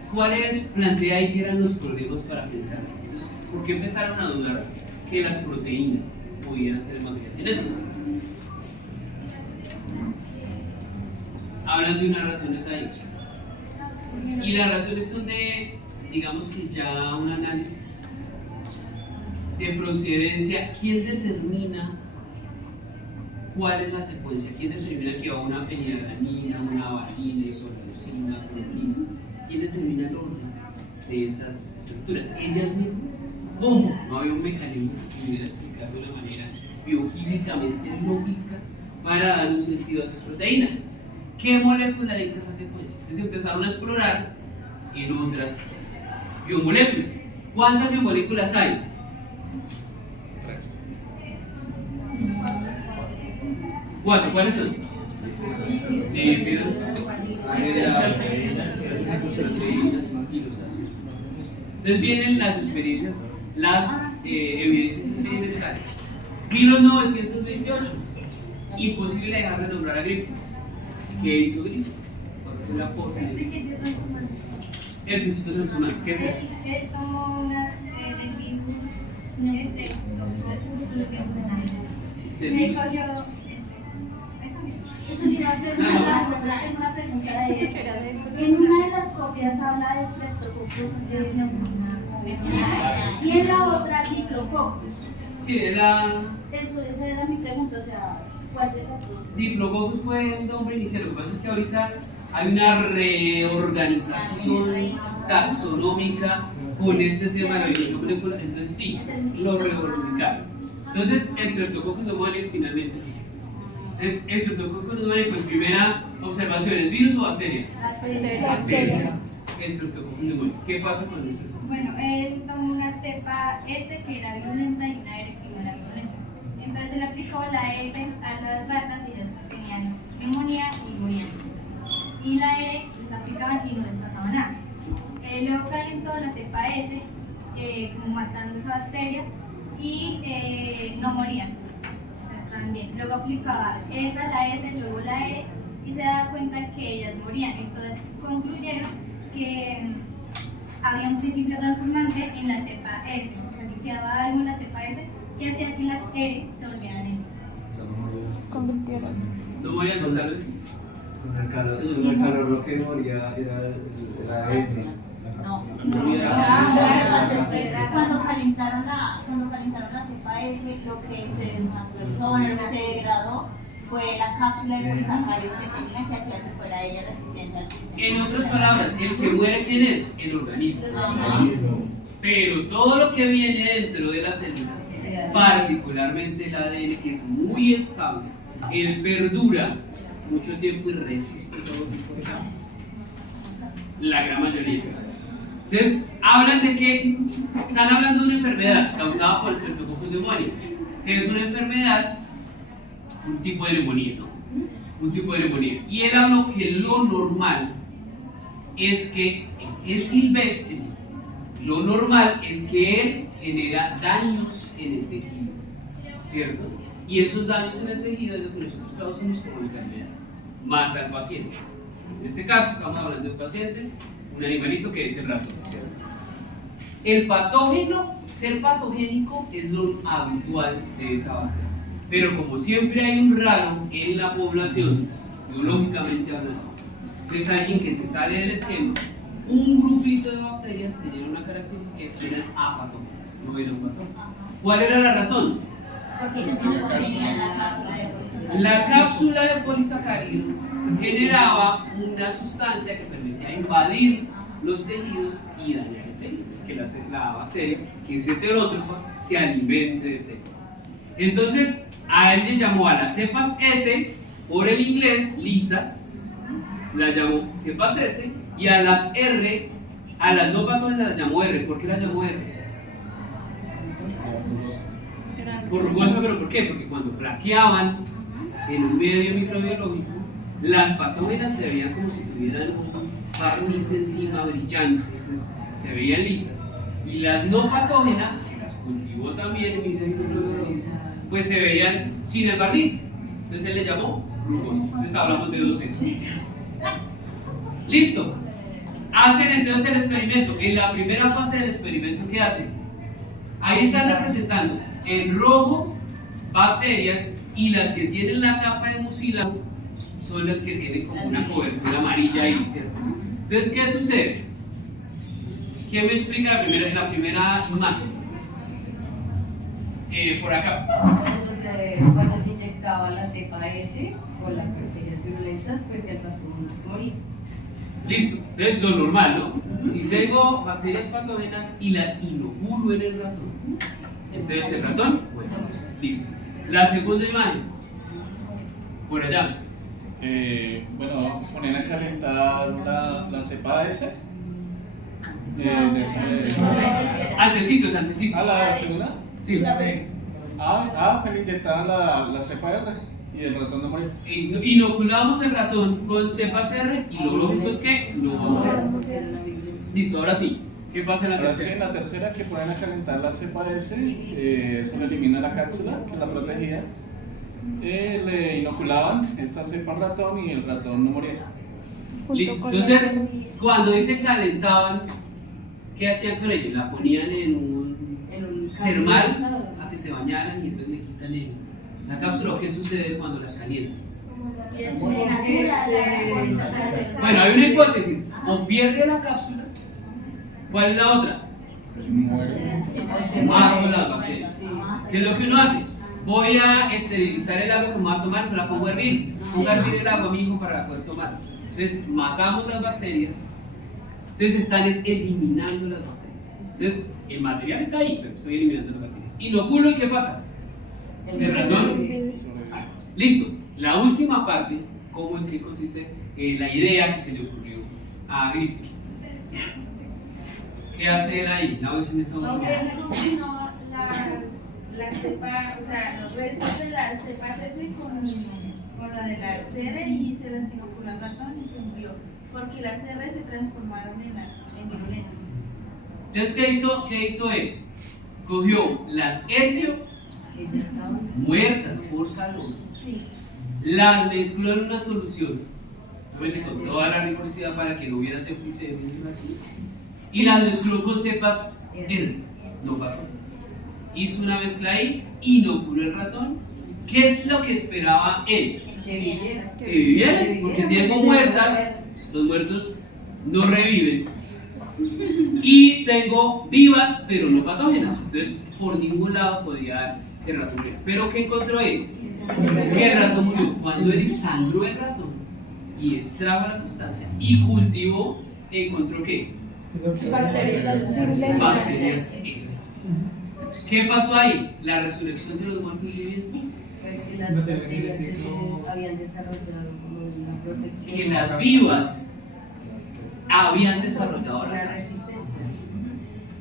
plantea ahí que eran los problemas para pensar? Entonces, ¿por qué empezaron a dudar que las proteínas pudieran ser el material genético? Hablan de unas razones ahí. Y las razones son de, digamos que ya un análisis de procedencia. ¿Quién determina cuál es la secuencia? ¿Quién determina que va una fenilalanina, una valine, isoleucina, prolina? ¿Quién determina el orden de esas estructuras? ¿Ellas mismas? ¿Cómo? No había un mecanismo que pudiera explicar de una manera bioquímicamente lógica para dar un sentido a esas proteínas. ¿Qué molécula dicta esa secuencia? Entonces empezaron a explorar en otras biomoléculas. ¿Cuántas biomoléculas hay? 4. ¿Cuáles son? Lípidos, proteínas y los ácidos. Entonces vienen las experiencias, las evidencias experimentales. 1928. Imposible dejar de nombrar a Griffith. ¿Qué hizo Griffith? El principio transformante. ¿Qué es eso? Él tomó unas Eso le iba a preguntar, tengo una pregunta de eso. En una de las copias habla de Streptococcus de neumonía y en la otra Diplococcus. Sí, era. Esa era mi pregunta, o sea, ¿cuál de las dos? Diplococcus fue el nombre inicial. Lo que pasa es que ahorita hay una reorganización taxonómica con este tema de la biología molecular. Entonces, sí, lo reorganizamos. Entonces, Streptococcus pneumoniae finalmente. Streptococcus pneumoniae, pues primera observación, ¿es virus o bacteria? Bacteria. Streptococcus pneumoniae. ¿Qué pasa con el Streptococcus? Bueno, él tomó una cepa S que era virulenta y una R que no era virulenta. Entonces él aplicó la S a las ratas y las tenían neumonía y morían. Y la R les aplicaban y no les pasaba nada. Luego calentó la cepa S, como matando esa bacteria, y no morían. O sea, estaban bien. Luego aplicaba esa, la S, luego la R, y se daba cuenta que ellas morían. Entonces concluyeron que había un principio transformante en la cepa S. O sea, que quedaba algo en la cepa S que hacía que las R se volvieran S. No voy a contarlo. Con el calor lo que moría era S. No. No. Cuando calentaron la cepa S, lo que se desnaturalizó, bueno, lo que se degradó fue la cápsula de polisacáridos que tenía, que hacía que fuera ella resistente al sistema. En otras palabras, el que muere, ¿quién es? El organismo. Pero todo lo que viene dentro de la célula, particularmente el ADN, que es muy estable, él perdura mucho tiempo y resiste todo tipo de cambios. La gran mayoría. Entonces, hablan de que están hablando de una enfermedad causada por Streptococcus pneumoniae, que es una enfermedad, un tipo de neumonía, ¿no? Un tipo de neumonía. Y él habló que lo normal es que el silvestre, lo normal es que él genera daños en el tejido, ¿cierto? Y esos daños en el tejido es lo que nosotros traducimos como enfermedad. Mata al paciente. En este caso estamos hablando de un paciente, un animalito que es el ratón, ¿cierto? El patógeno, ser patogénico es lo habitual de esa bacteria. Pero como siempre hay un raro en la población, biológicamente hablando, es alguien que se sale del esquema, un grupito de bacterias tenían una característica, es que eran apatógenas, no eran patógenas. ¿Cuál era la razón? Porque ellos no tenían la cápsula de polisacárido. La cápsula de polisacárido generaba una sustancia que permitía invadir los tejidos y dañar el tejido, que la bacteria, que es heterótrofa, se alimente del tejido. Entonces, a él le llamó a las cepas S, por el inglés, lisas, la llamó cepas S, y a las R, a las no patógenas las llamó R. ¿Por qué las llamó R? Por rugosa, ¿pero por qué? Porque cuando plaqueaban en un medio microbiológico, las patógenas se veían como si tuvieran un barniz encima brillante, entonces se veían lisas. Y las no patógenas, que las cultivó también en medio microbiológico, pues se veían sin el barniz. Entonces él le llamó rugosas. Entonces hablamos de dos sexos. Listo. Hacen entonces el experimento. En la primera fase del experimento, ¿qué hacen? Ahí están representando en rojo bacterias, y las que tienen la capa de mucílago son las que tienen como una cobertura amarilla ahí, ¿cierto? Entonces, ¿qué sucede? ¿Quién me explica la primera imagen? Por acá. Cuando se inyectaba la cepa S con las bacterias virulentas, pues el ratón no se moría. Listo, es lo normal, ¿no? Si tengo bacterias patógenas y las inoculo en el ratón, entonces el ratón, pues, listo. La segunda imagen, por allá. Bueno, ponen a calentar la cepa S. Antecitos. ¿A la segunda? Sí. Feliz inyectaban la cepa R y el ratón no moría. Inoculamos el ratón con cepas R y lo lógico es que no. Listo, ahora sí. ¿Qué pasa en la Ahora tercera? sí, en la tercera, que ponen a calentar la cepa S, se le elimina la cápsula que la protegía. Le inoculaban esta cepa al ratón y el ratón no moría. Listo, entonces cuando dicen calentaban, ¿qué hacían con ellos? La ponían en un termal a que se bañaran y entonces le quitan la cápsula. ¿O qué sucede cuando las calientan? Bueno, hay una hipótesis: o pierde la cápsula. ¿Cuál es la otra? Se matan las bacterias. ¿Qué es lo que uno hace? Voy a esterilizar el agua que me va a tomar, se la pongo a hervir. Pongo a hervir el agua, mijo, para poder tomar. Entonces, matamos las bacterias. Entonces, están eliminando las bacterias. Entonces, el material está ahí, pero estoy eliminando las bacterias. Inoculo, ¿y qué pasa? El ratón. Listo. La última parte, ¿cómo en qué consiste la idea que se le ocurrió a Griffith? ¿Qué hace él ahí? La voz en esa él combinó las cepas, o sea, los restos de las cepas S con la de la CR y se las inoculó al ratón y se murió. Porque las CR se transformaron en virulentas. Entonces, ¿qué hizo él? Cogió las S muertas por calor, las mezcló en una solución, obviamente con toda la rigurosidad para que no hubiera septicemia, y las mezcló con cepas R, no patógenas. Hizo una mezcla ahí, inoculó el ratón. ¿Qué es lo que esperaba él? Que viviera, porque tengo muertas, los muertos no reviven, y tengo vivas pero no patógenas. Entonces, por ningún lado podía dar que el ratón muriera. Pero ¿qué encontró él? Que el ratón murió cuando él sangró el ratón y extrajo la sustancia y cultivó, encontró ¿qué? Bacterias. ¿Qué pasó ahí? La resurrección de los muertos vivientes. Pues que las bacterias habían desarrollado como una protección. Que las vivas habían desarrollado la resistencia.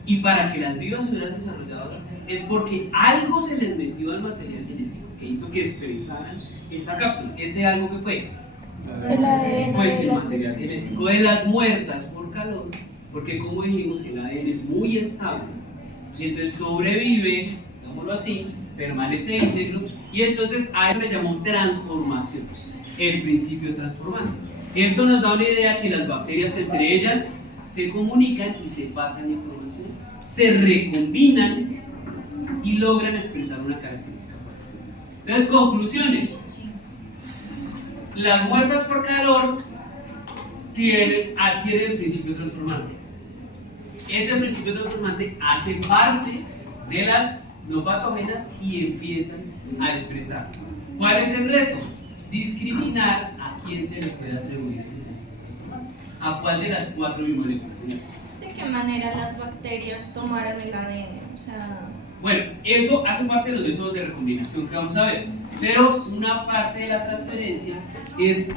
Y para que las vivas hubieran desarrollado es porque algo se les metió al material genético que hizo que expresaran esta cápsula. ¿Ese algo que fue? Pues el material genético de las muertas por calor, porque como dijimos, el ADN es muy estable y entonces sobrevive, digámoslo así, permanece íntegro, y entonces a eso le llamó transformación, el principio transformante. Eso nos da una idea que las bacterias entre ellas se comunican y se pasan información, se recombinan y logran expresar una característica. Entonces, conclusiones. Las muertas por calor adquieren el principio transformante. Ese principio transformante hace parte de las no patógenas y empiezan a expresar. ¿Cuál es el reto? Discriminar a quién se le puede atribuir ese crecimiento. ¿A cuál de las 4 bimoléculas? ¿De qué manera las bacterias tomaron el ADN? O sea, bueno, eso hace parte de los métodos de recombinación que vamos a ver, pero una parte de la transferencia es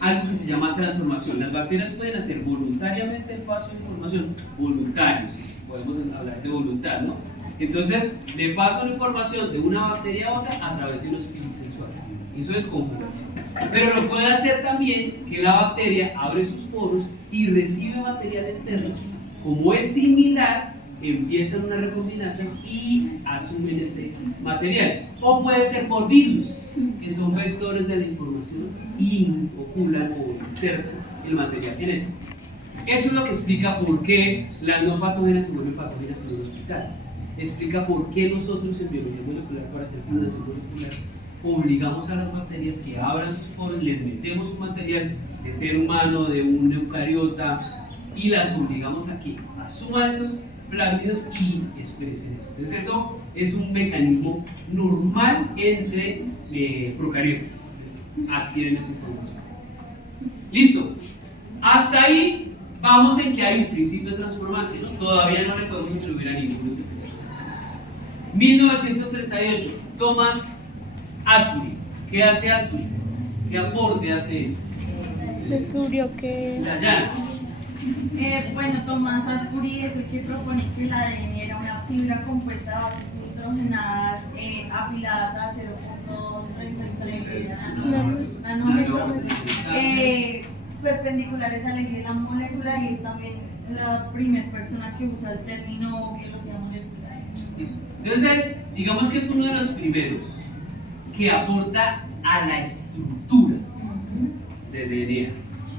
algo que se llama transformación. Las bacterias pueden hacer voluntariamente el paso de información, voluntario, sí, podemos hablar de voluntad, ¿no? Entonces, le paso la información de una bacteria a otra a través de unos pins sensoriales. Eso es conjugación. Pero lo puede hacer también que la bacteria abre sus poros y recibe material externo. Como es similar, empiezan una recombinación y asumen ese material. O puede ser por virus, que son vectores de la información y inoculan o insertan el material genético. Eso es lo que explica por qué las no patógenas se vuelven patógenas en un hospital. Explica por qué nosotros en biología molecular, para hacer clonación molecular, obligamos a las bacterias que abran sus poros, les metemos un material de ser humano, de un eucariota, y las obligamos a que asuman esos plásmidos y expresen. Entonces eso es un mecanismo normal entre procariotas. Adquieren esa información. Listo. Hasta ahí vamos en que hay un principio transformante, ¿no? Todavía no le podemos atribuir a ninguno ese principio. 1938, Thomas Atwood. ¿Qué hace Atwood? ¿Qué aporte hace él? descubrió que... Dayana. Bueno, Thomas Atwood es el que propone que el ADN era una fibra compuesta de bases nitrogenadas apiladas a 0.33 nanómetros perpendiculares al eje de la molécula, y es también la primera persona que usa el término biología molecular. Entonces él, digamos que es uno de los primeros que aporta a la estructura del DNA.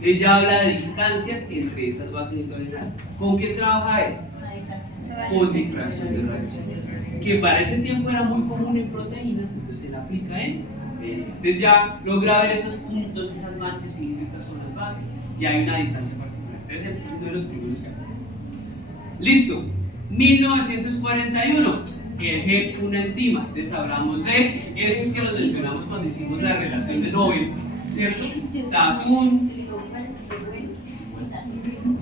Ella habla de distancias entre esas bases nitrogenadas. ¿Con qué trabaja él? Con difracción de rayos X, que para ese tiempo era muy común en proteínas, entonces él aplica en DNA. Entonces ya logra ver esos puntos, esas manchas, y dice estas son las bases, y hay una distancia particular. Entonces es uno de los primeros que aporta. Listo. 1941, eje una enzima. Entonces hablamos de esos que los mencionamos cuando hicimos la relación de Nobel, ¿cierto? Tatún.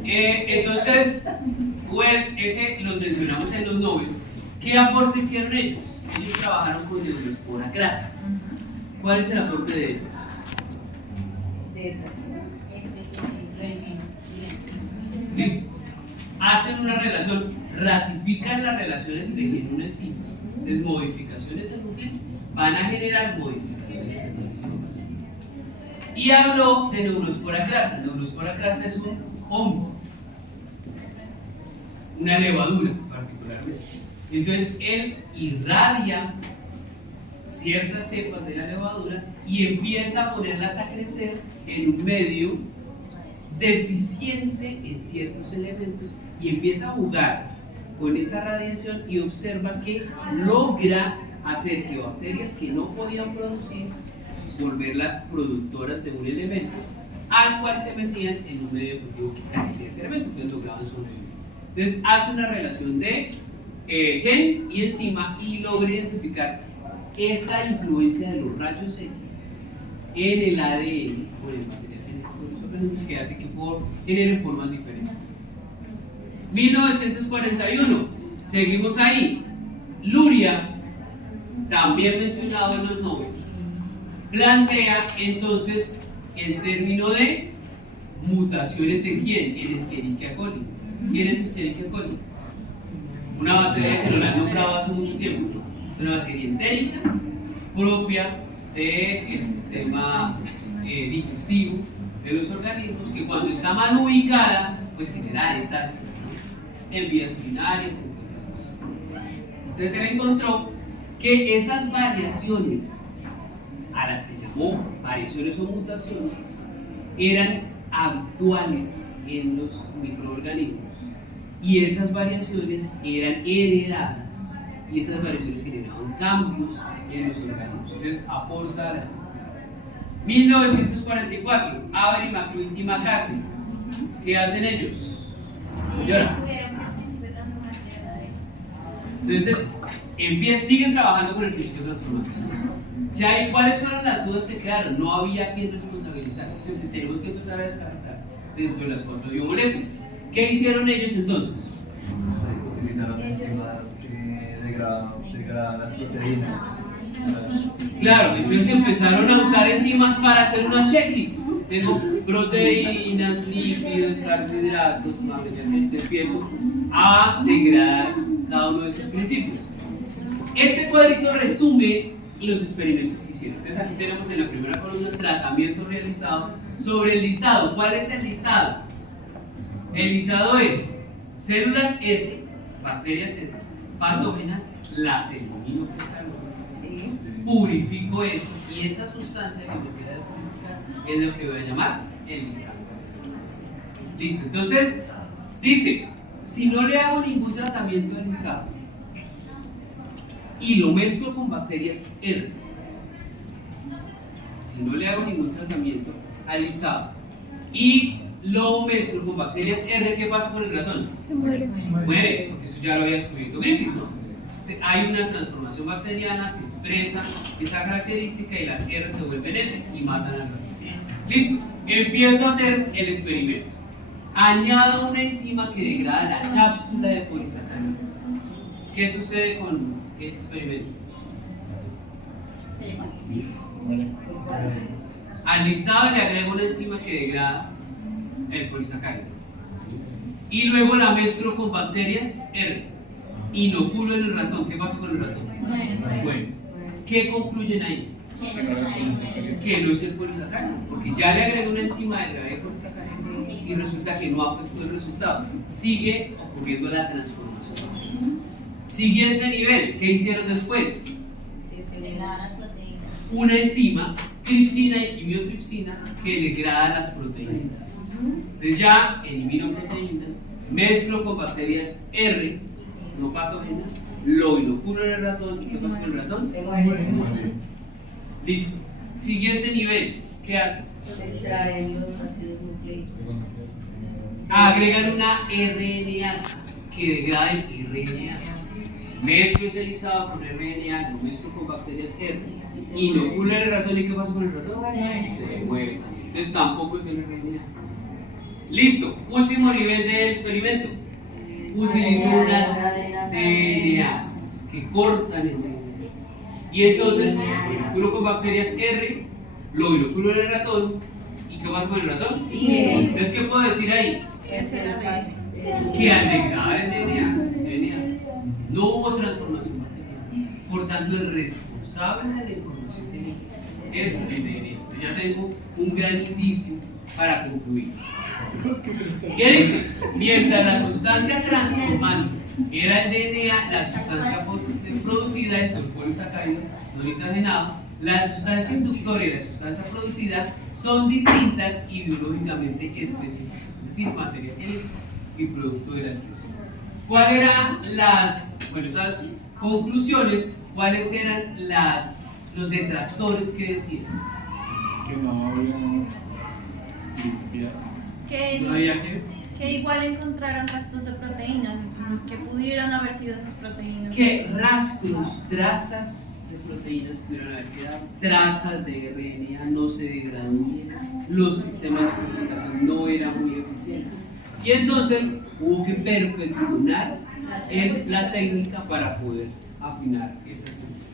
Entonces, Wells, ese los mencionamos en los Nobel. ¿Qué aporte hicieron ellos? Ellos trabajaron con neurospora grasa. ¿Cuál es el aporte de ellos? Listo. Hacen una relación, ratifican la relación entre gen y una enzima. Entonces, modificaciones en un gen van a generar modificaciones en una enzima. Y habló de neurospora grasa. Neurospora grasa es un hongo, una levadura particularmente. Entonces él irradia ciertas cepas de la levadura y empieza a ponerlas a crecer en un medio deficiente en ciertos elementos, y empieza a jugar con esa radiación y observa que logra hacer que bacterias que no podían producir, volverlas productoras de un elemento al cual se metían en un medio cultivo que carecía de ese elemento, entonces lograban sobrevivir. Entonces hace una relación de gen y enzima y logra identificar esa influencia de los rayos X en el ADN o en el material genético de los organismos, que hace que generen formas diferentes. 1941, seguimos ahí. Luria, también mencionado en los Nobel, plantea entonces el término de mutaciones en quién, en Escherichia coli. ¿Quién es Escherichia coli? Una bacteria que nos la han nombrado hace mucho tiempo, una bacteria entérica propia del sistema digestivo de los organismos, que cuando está mal ubicada pues genera desastre, ¿no? En vías urinarias, entre otras cosas. Entonces él encontró que esas variaciones, a las que llamó variaciones o mutaciones, eran habituales en los microorganismos, y esas variaciones eran heredadas, y esas variaciones generaban cambios en los organismos. Entonces aporta a la estructura. 1944, Avery, McLuhan y McCarthy. ¿Qué hacen ellos? Lloran. Entonces, siguen trabajando con el principio transformante. Ya, ¿cuáles fueron las dudas que quedaron? No había quien responsabilizar. Entonces tenemos que empezar a descartar dentro de las 4 biomoléculas. ¿Qué hicieron ellos entonces? Utilizaron enzimas que degradan las proteínas. Claro, entonces empezaron a usar enzimas para hacer una checklist. Tengo proteínas, lípidos, carbohidratos, empiezo a degradar cada uno de esos principios. Este cuadrito resume los experimentos que hicieron. Entonces aquí tenemos en la primera columna el tratamiento realizado sobre el lisado. ¿Cuál es el lisado? El lisado es células S, bacterias S, patógenas, las elimino por calor, purifico eso y esa sustancia que me queda de purificar es lo que voy a llamar el lisado. Listo, entonces dice, si no le hago ningún tratamiento al lisado y lo mezclo con bacterias R, si no le hago ningún tratamiento al lisado y lo mezclo con bacterias R, ¿qué pasa con el ratón? Se muere. Muere, porque eso ya lo había descubierto Griffith, ¿no? Hay una transformación bacteriana, se expresa esa característica y las R se vuelven S y matan al ratón. Listo, empiezo a hacer el experimento. Añado una enzima que degrada la cápsula de polisacáridos. ¿Qué sucede con ese experimento? Al lisado le agrego una enzima que degrada el polisacárido y luego la mezclo con bacterias R, inoculo en el ratón. ¿Qué pasa con el ratón? Bueno, ¿qué concluyen ahí? Que no es el polisacárido, porque ya le agrego una enzima de degrada el polisacárido y resulta que no afectó el resultado, sigue ocurriendo la transformación. Siguiente nivel, ¿qué hicieron después? Una enzima, tripsina y quimiotripsina, que degrada las proteínas. Entonces ya elimino proteínas, mezclo con bacterias R, no patógenas, lo inoculo en el ratón. ¿Y qué pasa con el ratón? Se muere. Listo. Siguiente nivel, ¿qué hacen? Se extraen los ácidos nucleicos. Agregan una RNasa que degrada el RNA. Mezclo ese lisado con RNA, lo mezclo con bacterias R, inoculo en el ratón. ¿Y qué pasa con el ratón? Se muere. Entonces tampoco es el RNA. Listo, último nivel del experimento. Utilizo unas DNAs que cortan el DNA. Y entonces lo inoculo con bacterias R, lo inoculo en el ratón. ¿Y qué pasa con el ratón? Entonces, ¿qué puedo decir ahí? Que al degradar el DNA no hubo transformación bacteriana. Por tanto, el responsable de la información genética es el DNA. Ya tengo un gran indicio para concluir. ¿Qué dice? Mientras la sustancia transformante era el DNA, la sustancia producida es el polisacárido no nitrogenado, la sustancia inductora y la sustancia producida son distintas y biológicamente específicas, es decir, materia genética y producto de la expresión. ¿Cuáles eran esas conclusiones? ¿Cuáles eran los detractores que decían? Que no había limpiar. ¿No había qué? Que igual encontraron restos de proteínas, entonces que pudieron haber sido esas proteínas. ¿Qué rastros, trazas de proteínas pudieron haber quedado? Trazas de RNA no se degradó, los sistemas de comunicación no eran muy eficientes. Y entonces hubo que perfeccionar la técnica para poder afinar esa estructura.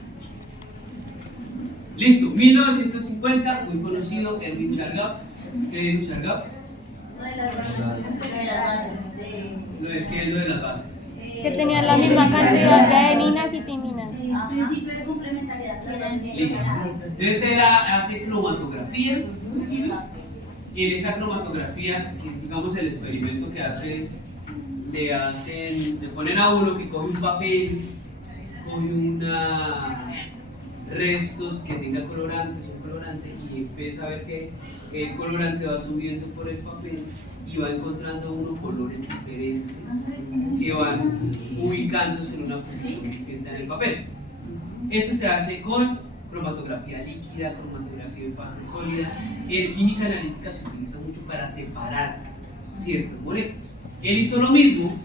Listo, 1950, muy conocido, Erwin Chargaff. ¿Qué dijo Chargaff? Lo de las bases. Que tenían la misma cantidad de adeninas y timinas. Principio de complementariedad. Listo. Entonces él hace cromatografía y en esa cromatografía, digamos el experimento que hace, le ponen a uno que coge un papel, coge restos que tenga colorantes, un colorante, y empieza a ver que el colorante va subiendo por el papel y va encontrando unos colores diferentes que van ubicándose en una posición distinta en el papel. Eso se hace con cromatografía líquida, cromatografía en fase sólida. En química analítica se utiliza mucho para separar ciertas moléculas. Él hizo lo mismo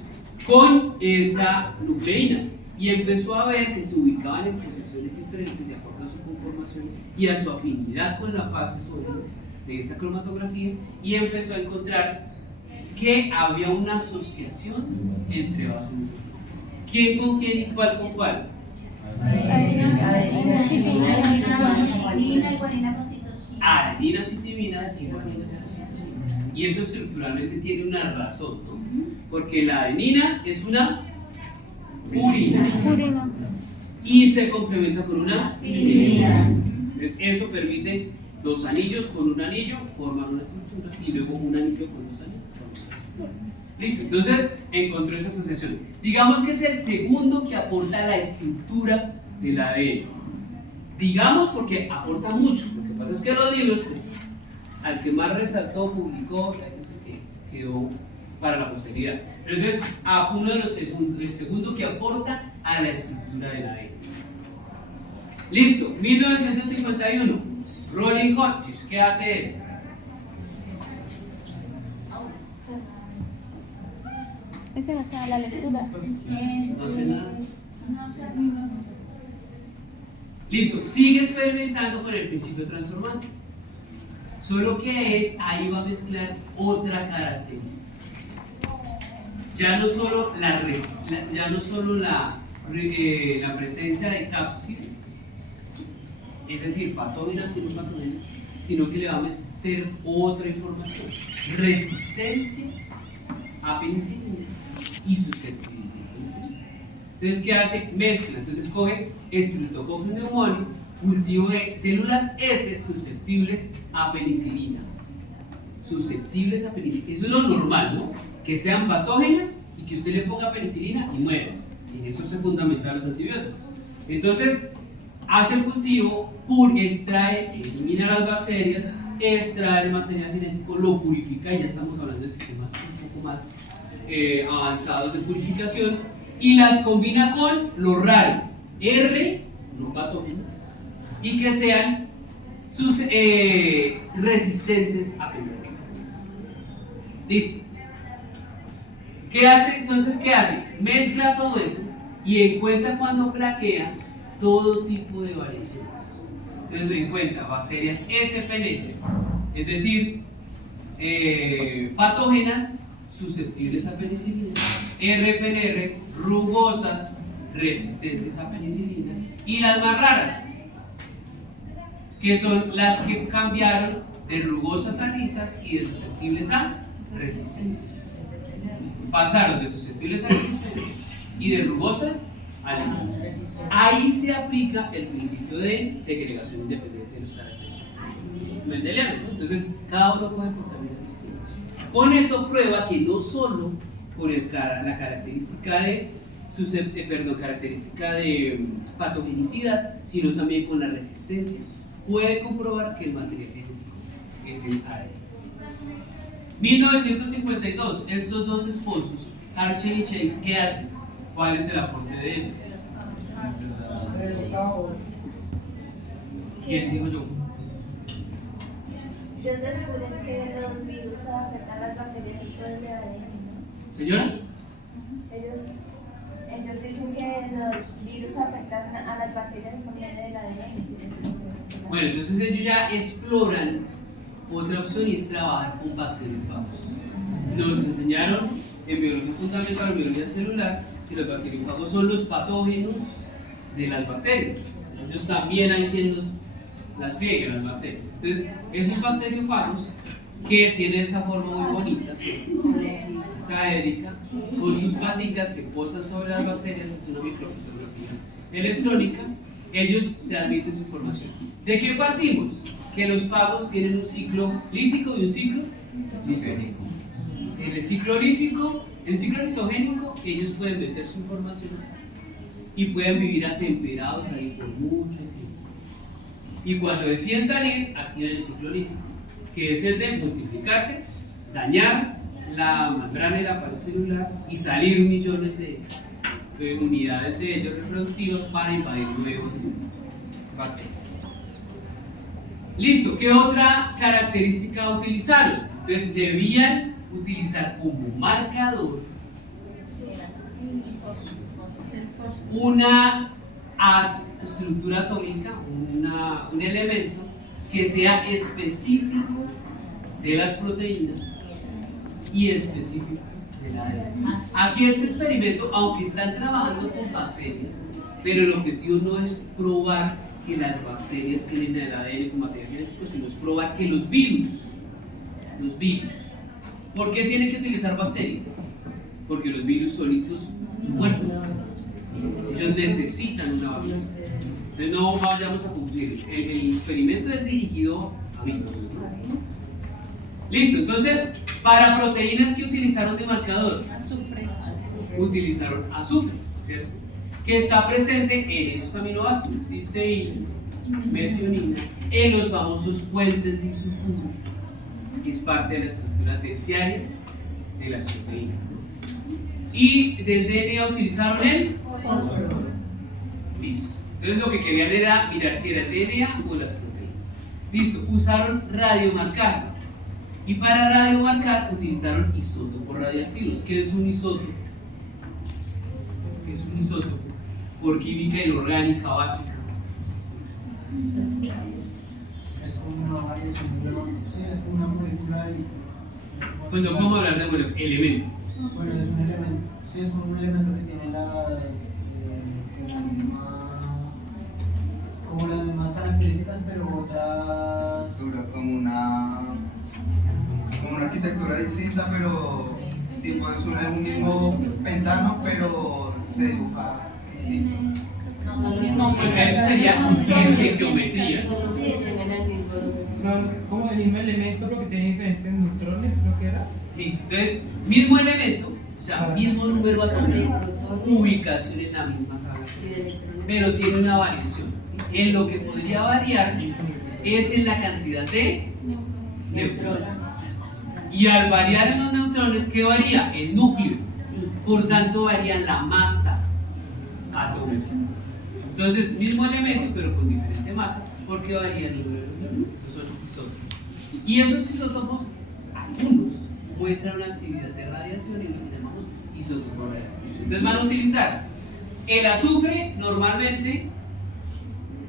con esa nucleína. y empezó a ver que se ubicaban en posiciones diferentes de acuerdo a su conformación y a su afinidad con la fase sólida de esta cromatografía, y empezó a encontrar que había una asociación entre vasos nucleares. ¿Quién con quién y cuál con cuál? Adenina, citimina y guanina con citosina. Adenina, citimina y guanina citosina. Y eso estructuralmente tiene una razón, ¿no? Porque la adenina es una urina y se complementa con una timina. Entonces eso permite dos anillos con un anillo forman una estructura y luego un anillo con dos anillos. Listo, entonces encontró esa asociación. Digamos que es el segundo que aporta la estructura del ADN. Digamos porque aporta mucho. Lo que pasa es que los libros, pues, al que más resaltó, publicó, ese es el que quedó para la posteridad. Pero entonces, a uno de los segundos, el segundo que aporta a la estructura del ADN. Listo, 1951. Rollin Hodges, ¿qué hace él? Ese no sea la lectura. No sé nada. Listo, sigue experimentando con el principio transformante. Solo que él ahí va a mezclar otra característica. Ya no solo la presencia de cápsula, es decir, patógenas y no patógenas, sino que le va a meter otra información: resistencia a penicilina y susceptibilidad a penicilina. Entonces, ¿qué hace? Mezcla. Entonces coge Streptococcus pneumoniae, cultivo de células S susceptibles a penicilina. Susceptibles a penicilina. Eso es lo normal, ¿no? Que sean patógenas y que usted le ponga penicilina y muera. En eso se fundamentan los antibióticos. Entonces, hace el cultivo, extrae, elimina las bacterias, extrae el material genético, lo purifica, y ya estamos hablando de sistemas un poco más avanzados de purificación, y las combina con lo raro, R, no patógenas, y que sean resistentes a penicilina. Listo. ¿Qué hace? Entonces, ¿qué hace? Mezcla todo eso y encuentra cuando plaquea todo tipo de variaciones. Entonces encuentra bacterias SPNS, es decir, patógenas susceptibles a penicilina, RPNR, rugosas, resistentes a penicilina, y las más raras, que son las que cambiaron de rugosas a lisas y de susceptibles a resistentes. Pasaron de susceptibles a resistentes y de rugosas a lisas. Ahí se aplica el principio de segregación independiente de los caracteres mendelianos. Entonces, cada uno coge por caminos distintos. Con eso prueba que no solo con la característica de patogenicidad, sino también con la resistencia, puede comprobar que el material genético es el ADN. 1952, estos dos esposos, Hershey y Chase, ¿qué hacen? ¿Cuál es el aporte de ellos? ¿Quién dijo yo? Ellos descubren que los virus afectan a las bacterias dentro de ADN, ¿no? ¿Señora? Ellos dicen que los virus afectan a las bacterias por medio del ADN. Bueno, entonces ellos ya exploran otra opción, y es trabajar con bacteriófagos. Nos enseñaron en biología fundamental, biología celular, que los bacteriófagos son los patógenos de las bacterias. Ellos también hay quien las friegue, las bacterias. Entonces, esos bacteriófagos que tienen esa forma muy bonita, caérica, con sus paticas se posan sobre las bacterias, es una microfotografía electrónica, ellos transmiten su información. ¿De qué partimos? Que los fagos tienen un ciclo lítico y un ciclo lisogénico. En el ciclo lítico, en el ciclo lisogénico, ellos pueden meter su información y pueden vivir atemperados ahí por mucho tiempo. Y cuando deciden salir, activan el ciclo lítico, que es el de multiplicarse, dañar la membrana y la pared celular y salir millones de unidades de ellos reproductivos para invadir nuevos bacterias. Listo, ¿qué otra característica utilizaron? Entonces debían utilizar como marcador una estructura atómica, un elemento que sea específico de las proteínas y específico del ADN. Aquí este experimento, aunque están trabajando con bacterias, pero el objetivo no es probar que las bacterias tienen el ADN como material genético, sino es probar que los virus, ¿por qué tienen que utilizar bacterias? Porque los virus solitos muertos, ellos necesitan una vacuna. Entonces no vayamos a confundir, el experimento es dirigido a virus. Listo, entonces, para proteínas que utilizaron de marcador, Azufre. utilizaron azufre, ¿cierto? Que está presente en esos aminoácidos, cisteína, metionina, en los famosos puentes disulfuro, que es parte de la estructura terciaria de las proteínas. Y del DNA utilizaron el fósforo. Listo. Entonces lo que querían era mirar si era el DNA o las proteínas. Listo, usaron radiomarcar. Y para radiomarcar utilizaron isótopos radioactivos. ¿Qué es un isótopo? ¿Qué es un isótopo? Por química inorgánica básica. Es como una variación, sí, es como una molécula y... Pues no podemos hablar de elemento. Bueno, es un elemento, sí, es como un elemento que tiene como las mismas características, pero otras... Como una arquitectura distinta, pero tipo es un mismo pentano, pero se dibuja distinto. Eso sería estequiometría. Son como el mismo elemento, pero que tiene diferentes neutrones, creo que era. Listo, entonces, mismo elemento, o sea, mismo número atómico, ubicación en la misma tabla, pero tiene una variación. En lo que podría variar es en la cantidad de neutrones. Y al variar en los neutrones, ¿qué varía? El núcleo. Por tanto, varía la masa atómica. Entonces, mismo elemento, pero con diferente masa, porque varía el número de neutrones. Esos son isótopos. Y esos isótopos, algunos, muestran una actividad de radiación y lo que llamamos isótopos radiactivos. Entonces, van a utilizar el azufre, normalmente,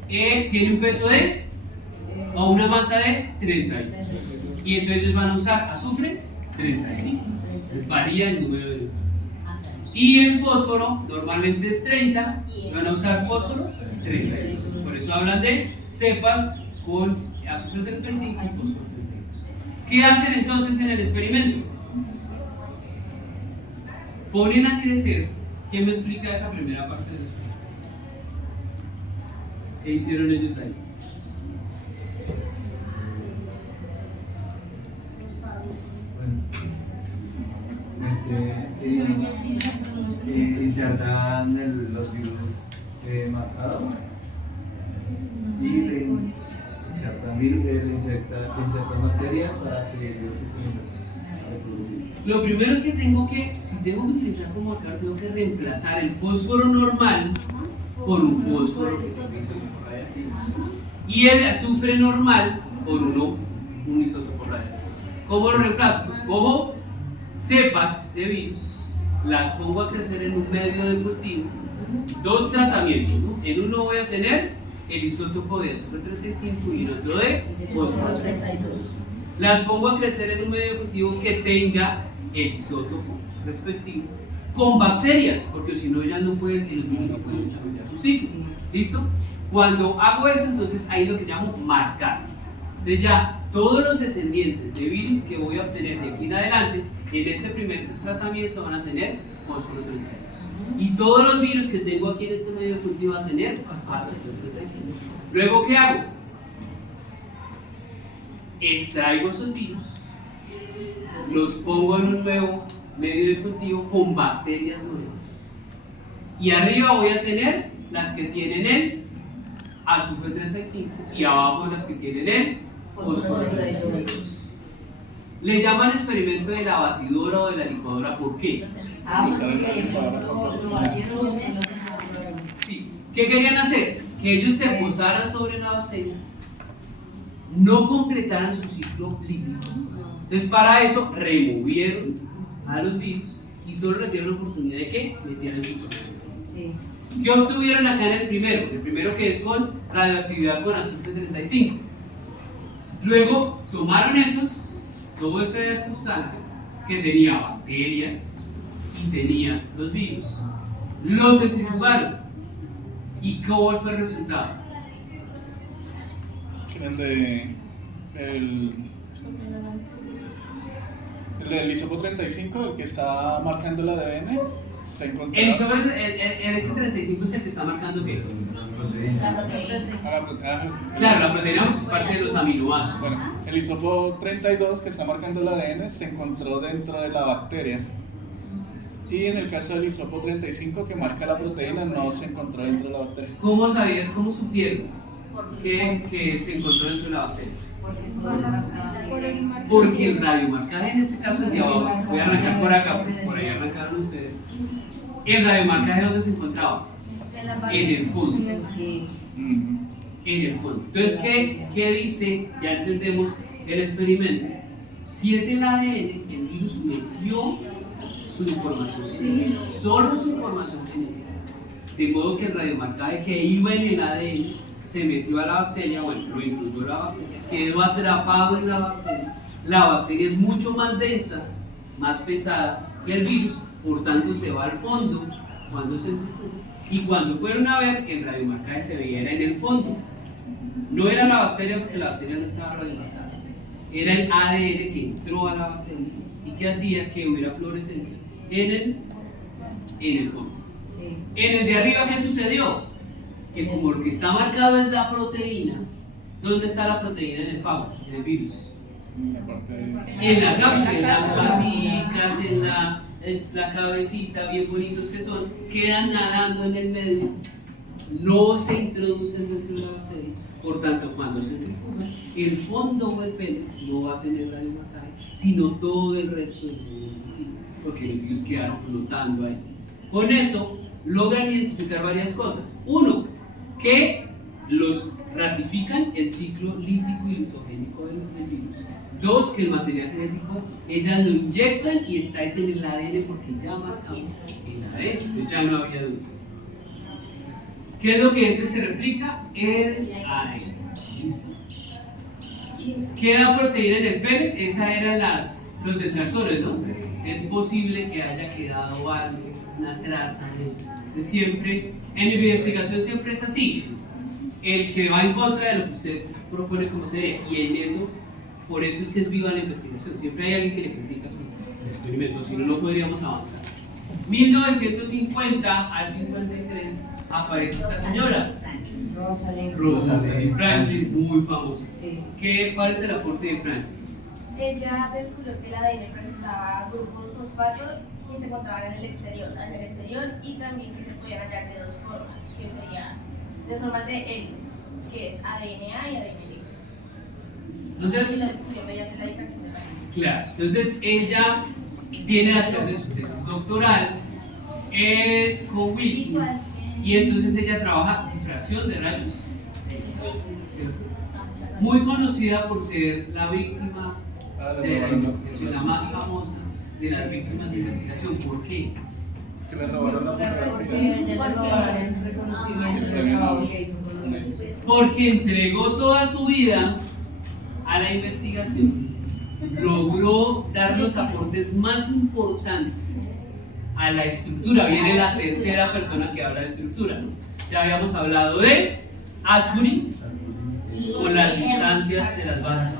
tiene un peso de, o una masa de 30. Y entonces van a usar azufre 35. Les varía el número de neutrones. Y el fósforo normalmente es 30, van a usar fósforo 32. Por eso hablan de cepas con azufre 35 y fósforo 32. ¿Qué hacen entonces en el experimento? Ponen a crecer. ¿Quién me explica esa primera parte del experimento? ¿Qué hicieron ellos ahí? Insertan los virus marcados y le insertan bacterias para que ellos se puedan reproducir. Lo primero es que si tengo que utilizar como marcador, tengo que reemplazar el fósforo normal por un fósforo que es un isótopo radiactivo y el azufre normal por un isótopo radiactivo. ¿Cómo lo reemplazo? Pues cojo cepas de virus, las pongo a crecer en un medio de cultivo, dos tratamientos, ¿no? En uno voy a tener el isótopo de azufre 35 y en otro de fósforo 32. Las pongo a crecer en un medio de cultivo que tenga el isótopo respectivo con bacterias, porque si no ellas no pueden, los virus no pueden desarrollar su ciclo. ¿Listo? Cuando hago eso, entonces ahí es lo que llamo marcar. Entonces ya todos los descendientes de virus que voy a obtener de aquí en adelante, en este primer tratamiento van a tener fósforo 32. Y todos los virus que tengo aquí en este medio de cultivo van a tener fósforo 35. Luego, ¿qué hago? Extraigo esos virus, los pongo en un nuevo medio de cultivo con bacterias nuevas. Y arriba voy a tener las que tienen el azufre 35 y abajo las que tienen el fósforo 32. Le llaman experimento de la batidora o de la licuadora. ¿Por qué? Sí. ¿Qué querían hacer? Que ellos se posaran sobre la bacteria, no completaran su ciclo lípido. Entonces, para eso removieron a los virus y solo les dieron la oportunidad de que metieran su proteína. ¿Qué obtuvieron acá en el primero? El primero que es con radioactividad con azufre 35. Luego tomaron toda esa sustancia que tenía bacterias y tenía los virus, los centrifugaron. ¿Y cuál fue el resultado? El isopo 35, el que está marcando el ADN, se encontró. El S35 es el que está marcando ¿qué? Claro, la proteína es parte de los aminoácidos. Bueno, el isopo 32 que está marcando el ADN se encontró dentro de la bacteria. Y en el caso del isopo 35 que marca la proteína no se encontró dentro de la bacteria. ¿Cómo supieron que se encontró dentro de la bacteria? Porque el radiomarcaje, en este caso el de abajo, voy a arrancar por acá, por ahí arrancaron ustedes. El radiomarcaje, ¿dónde se encontraba? En el fondo. En el fondo. Entonces, ¿qué dice? Ya entendemos el experimento. Si es el ADN, el virus metió su información genética, solo su información genética. De modo que el radiomarcaje que iba en el ADN se metió a la bacteria, bueno, lo incluyó la bacteria, quedó atrapado en la bacteria. La bacteria es mucho más densa, más pesada que el virus, por tanto se va al fondo cuando se centrifuga. Y cuando fueron a ver, el radiomarcaje se veía era en el fondo. No era la bacteria porque la bacteria no estaba radiomarcada. Era el ADN que entró a la bacteria y que hacía que hubiera fluorescencia en el fondo. En el de arriba, ¿qué sucedió? Que como lo que está marcado es la proteína, ¿dónde está la proteína en el fago, en el virus? En la cápsula, en las paticas, en la cabecita, bien bonitos que son, quedan nadando en el medio, no se introducen dentro de la bacteria. Por tanto, cuando se centrifuga, el fondo o el pene no va a tener radiomarcaje, sino todo el resto del medio, porque los virus quedaron flotando ahí. Con eso logran identificar varias cosas. Uno, que los ratifican el ciclo lítico y lisogénico del virus. Dos, que el material genético ellas lo inyectan y está en el ADN porque ya marcamos el ADN, entonces ya no había duda. ¿Qué es lo que entra y se replica? El ADN. ¿Listo? Queda proteína en el pene, esas eran los detractores, ¿no? Es posible que haya quedado algo, una traza de siempre. En investigación siempre es así. El que va en contra de lo que usted propone como teoría, y en eso, por eso es que es viva la investigación. Siempre hay alguien que le critica su experimento, si no, no podríamos avanzar. 1950 al 53 aparece esta señora, Rosalind Franklin, muy famosa. ¿Cuál es el aporte de Franklin? Ella descubrió que el ADN presentaba grupos fosfato que se encontraban en el exterior, hacia el exterior, y también que se podían hallar de dos formas, que serían de formas de hélice, que es ADN-A y ADN-B. Entonces, y lo descubrió mediante la difracción de rayos. Claro, entonces ella viene a hacer de su tesis doctoral con Wilkins, y entonces ella trabaja difracción de rayos. Muy conocida por ser la víctima de la investigación, la más famosa de las víctimas de investigación. ¿Por qué? Que le robaron la fotografía. Porque entregó toda su vida a la investigación, logró dar los aportes más importantes a la estructura. Viene la tercera persona que habla de estructura, ¿no? Ya habíamos hablado de Atwood con las distancias de las bases,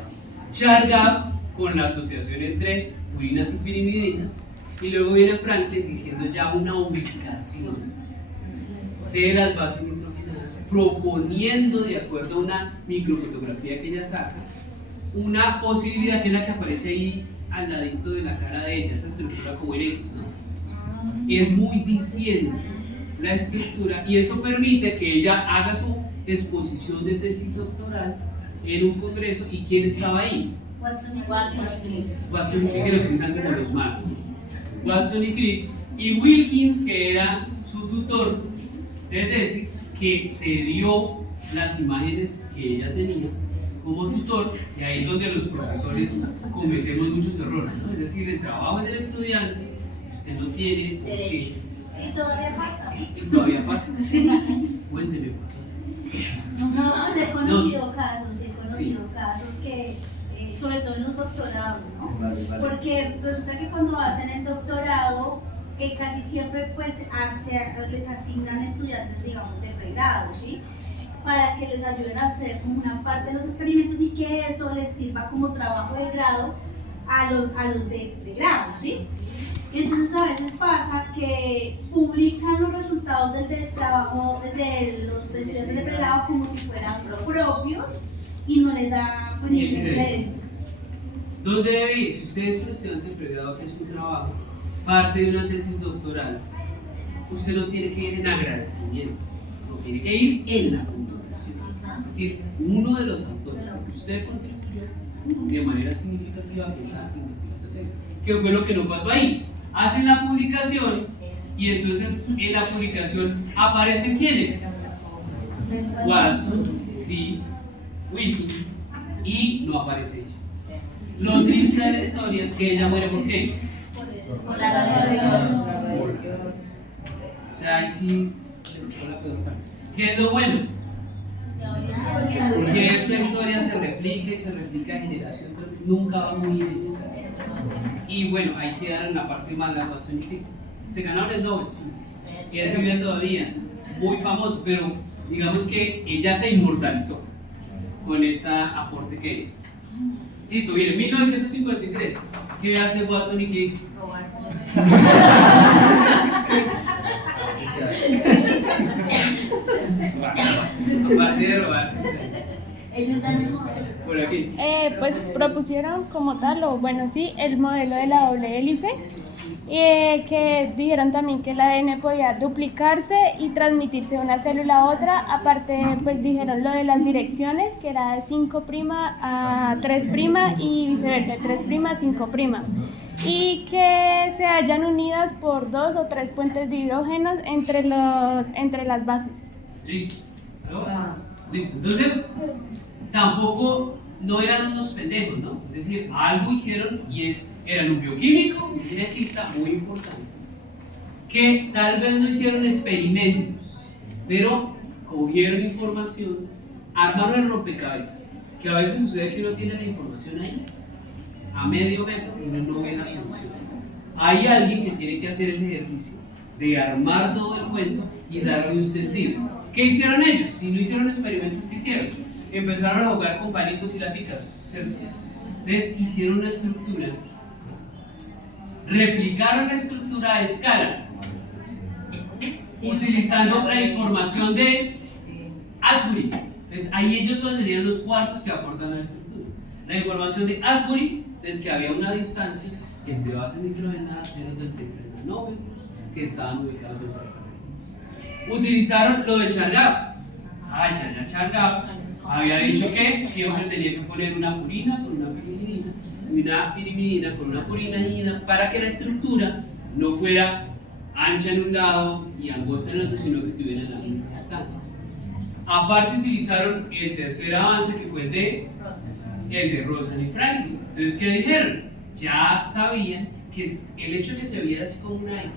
Chargaff con la asociación entre purinas y pirimidinas, y luego viene Franklin diciendo ya una ubicación de las bases nitrogenadas, proponiendo, de acuerdo a una microfotografía que ella saca, una posibilidad que es la que aparece ahí al ladito de la cara de ella, esa estructura como en X, ¿no? Y es muy diciente la estructura, y eso permite que ella haga su exposición de tesis doctoral en un congreso. ¿Y quién estaba ahí? Watson y Crick, que los pintan como los malos. Watson y Crick, y Wilkins, que era su tutor de tesis, que se dio las imágenes que ella tenía como tutor, y ahí es donde los profesores cometemos muchos errores, ¿no? Es decir, el trabajo del estudiante, usted no tiene por qué Y todavía pasa. Y todavía pasa. Sí. Cuénteme por qué. No, he conocido casos que, sobre todo en los doctorados, ¿no? Porque resulta que cuando hacen el doctorado, casi siempre pues les asignan estudiantes, digamos, de pregrado, ¿sí? Para que les ayuden a hacer como una parte de los experimentos y que eso les sirva como trabajo de grado a los de grado, ¿sí? Entonces a veces pasa que publican los resultados del trabajo de los estudiantes de pregrado como si fueran propios y no les da pues, ni el crédito. ¿Dónde debe ir? Si usted es un estudiante de pregrado que es un trabajo, parte de una tesis doctoral, usted no tiene que ir en agradecimiento, no tiene que ir en la puntuación. Es decir, uno de los autores que usted contribuyó de manera significativa a que esa investigación se hizo. ¿Qué fue lo que no pasó ahí? Hacen la publicación y entonces en la publicación aparecen ¿quiénes? Watson, Crick, Wilkins y no aparece ella. Lo triste de la historia es que ella muere ¿por qué? Por la radiación. O sea, ahí sí. ¿Qué es lo bueno? Que esta historia se replica y se replica de generación, pero nunca va a morir. Y bueno, ahí quedaron la parte más de Watson y Crick. Se ganaron el Nobel. Y él vive todavía, muy famoso, pero digamos que ella se inmortalizó con ese aporte que hizo. Listo, bien, 1953. ¿Qué hace Watson y Crick? Aparte de robarse. Por aquí. Pues propusieron como tal, o bueno, sí, el modelo de la doble hélice, que dijeron también que el ADN podía duplicarse y transmitirse de una célula a otra. Aparte, pues dijeron lo de las direcciones, que era de 5' a 3' y viceversa, de 3' a 5', y que se hallan unidas por 2 o 3 puentes de hidrógenos entre las bases. Listo. Listo. Entonces, tampoco no eran unos pendejos, ¿no? Es decir, algo hicieron y eran un bioquímico, un genetista muy importante, que tal vez no hicieron experimentos, pero cogieron información, armaron el rompecabezas, que a veces sucede que uno tiene la información ahí, a medio metro, y uno no ve la solución. Hay alguien que tiene que hacer ese ejercicio de armar todo el cuento y darle un sentido. ¿Qué hicieron ellos? Si no hicieron experimentos, ¿qué hicieron? Empezaron a jugar con palitos y laticas, ¿cierto? Entonces hicieron una estructura, replicaron la estructura a escala, utilizando la información de Asbury. Entonces ahí ellos serían los cuartos que aportan a la estructura. La información de Asbury es que había una distancia entre bases nitrogenadas 0,33 nanómetros que estaban ubicados en cerca. Utilizaron lo de Chargaff. Chargaff había dicho que siempre tenía que poner una purina con una pirimidina y una pirimidina con una purinidina para que la estructura no fuera ancha en un lado y angosta en el otro, sino que tuvieran la misma distancia. Aparte utilizaron el tercer avance, que fue el de Rosen y Franklin. Entonces, ¿qué dijeron? Ya sabían que el hecho de que se viera así como una X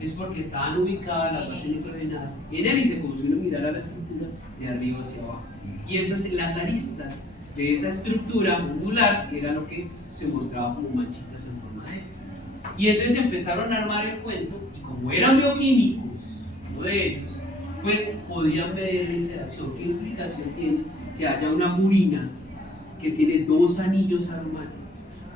es porque estaban ubicadas las bases nitrogenadas en hélice, como si uno mirara la estructura de arriba hacia abajo. Y las aristas de esa estructura modular era lo que se mostraba como manchitas en forma de hélice. Y entonces empezaron a armar el cuento, y como eran bioquímicos, uno de ellos, pues podían medir la interacción. ¿Qué implicación tiene que haya una purina que tiene 2 anillos aromáticos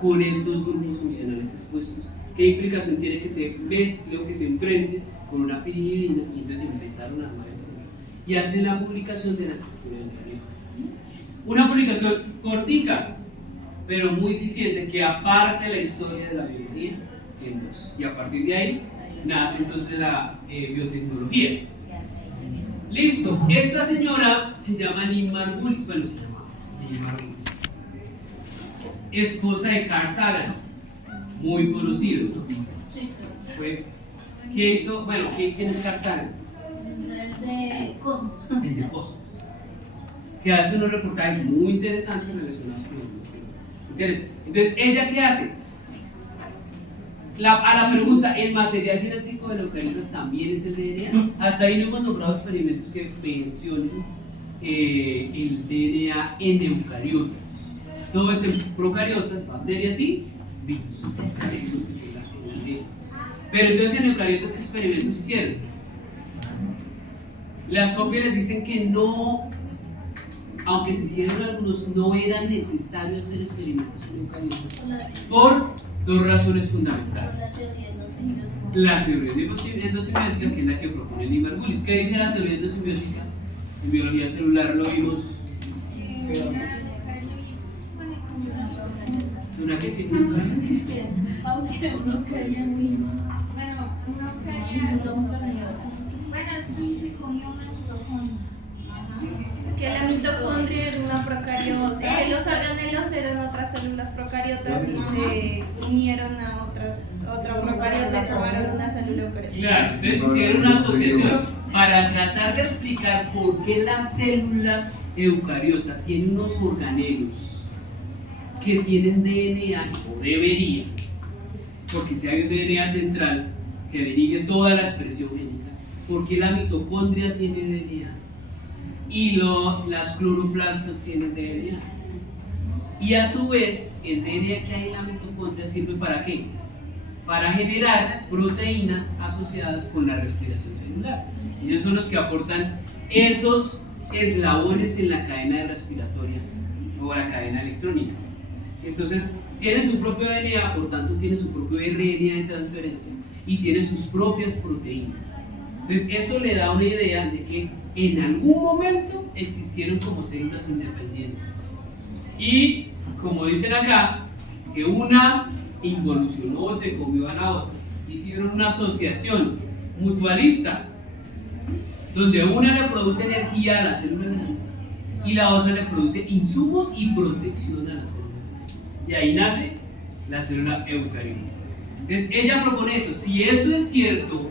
con estos grupos funcionales expuestos? ¿Qué implicación tiene que se mezcle o que se enfrente con una pirimidina? Y entonces empezaron a armar el problema y hacen la publicación de la estructura del planeta. Una publicación cortica, pero muy diciente, que aparte la historia de la biología y a partir de ahí nace entonces la biotecnología. Listo, esta señora se llama Lynn Margulis, bueno, se llama Lynn Margulis, esposa de Carl Sagan, muy conocido, ¿no? ¿Qué hizo? Bueno, ¿quién es Carl Sagan? El de Cosmos. El de Cosmos, que hace unos reportajes muy interesantes relacionados con los intereses. Entonces, ¿ella qué hace? A la pregunta, ¿el material genético de eucariotas también es el DNA? Hasta ahí no hemos nombrado experimentos que mencionen el DNA en eucariotas. Todo es en procariotas, bacterias y virus. Pero entonces en eucariotas, ¿qué experimentos hicieron? Las copias les dicen que no, aunque se hicieron algunos, no era necesario hacer experimentos en eucariotas por dos razones fundamentales. La teoría endosimiótica, que es la que propone Lee Margulis. ¿Qué dice la teoría endosimiótica? En biología celular lo vimos. ¿Una qué? Bueno, sí, se comió una mitocondria. Que la mitocondria era una procariota, que los organelos eran otras células procariotas y se unieron a otra procariota y formaron una célula eucariota. Claro, entonces hicieron una asociación para tratar de explicar por qué la célula eucariota tiene unos organelos que tienen DNA, o deberían, porque si hay un DNA central que dirige toda la expresión génica, ¿por qué la mitocondria tiene DNA? Y las cloroplastos tienen DNA. Y a su vez, el DNA que hay en la mitocondria sirve ¿para qué? Para generar proteínas asociadas con la respiración celular. Ellos son los que aportan esos eslabones en la cadena respiratoria o la cadena electrónica. Entonces, tiene su propio DNA, por tanto, tiene su propio RNA de transferencia y tiene sus propias proteínas. Entonces, eso le da una idea de que en algún momento existieron como células independientes. Y, como dicen acá, que una involucionó o se comió a la otra, hicieron una asociación mutualista, donde una le produce energía a la célula grande y la otra le produce insumos y protección a la célula grande. Y ahí nace la célula eucariota. Entonces, ella propone eso. Si eso es cierto,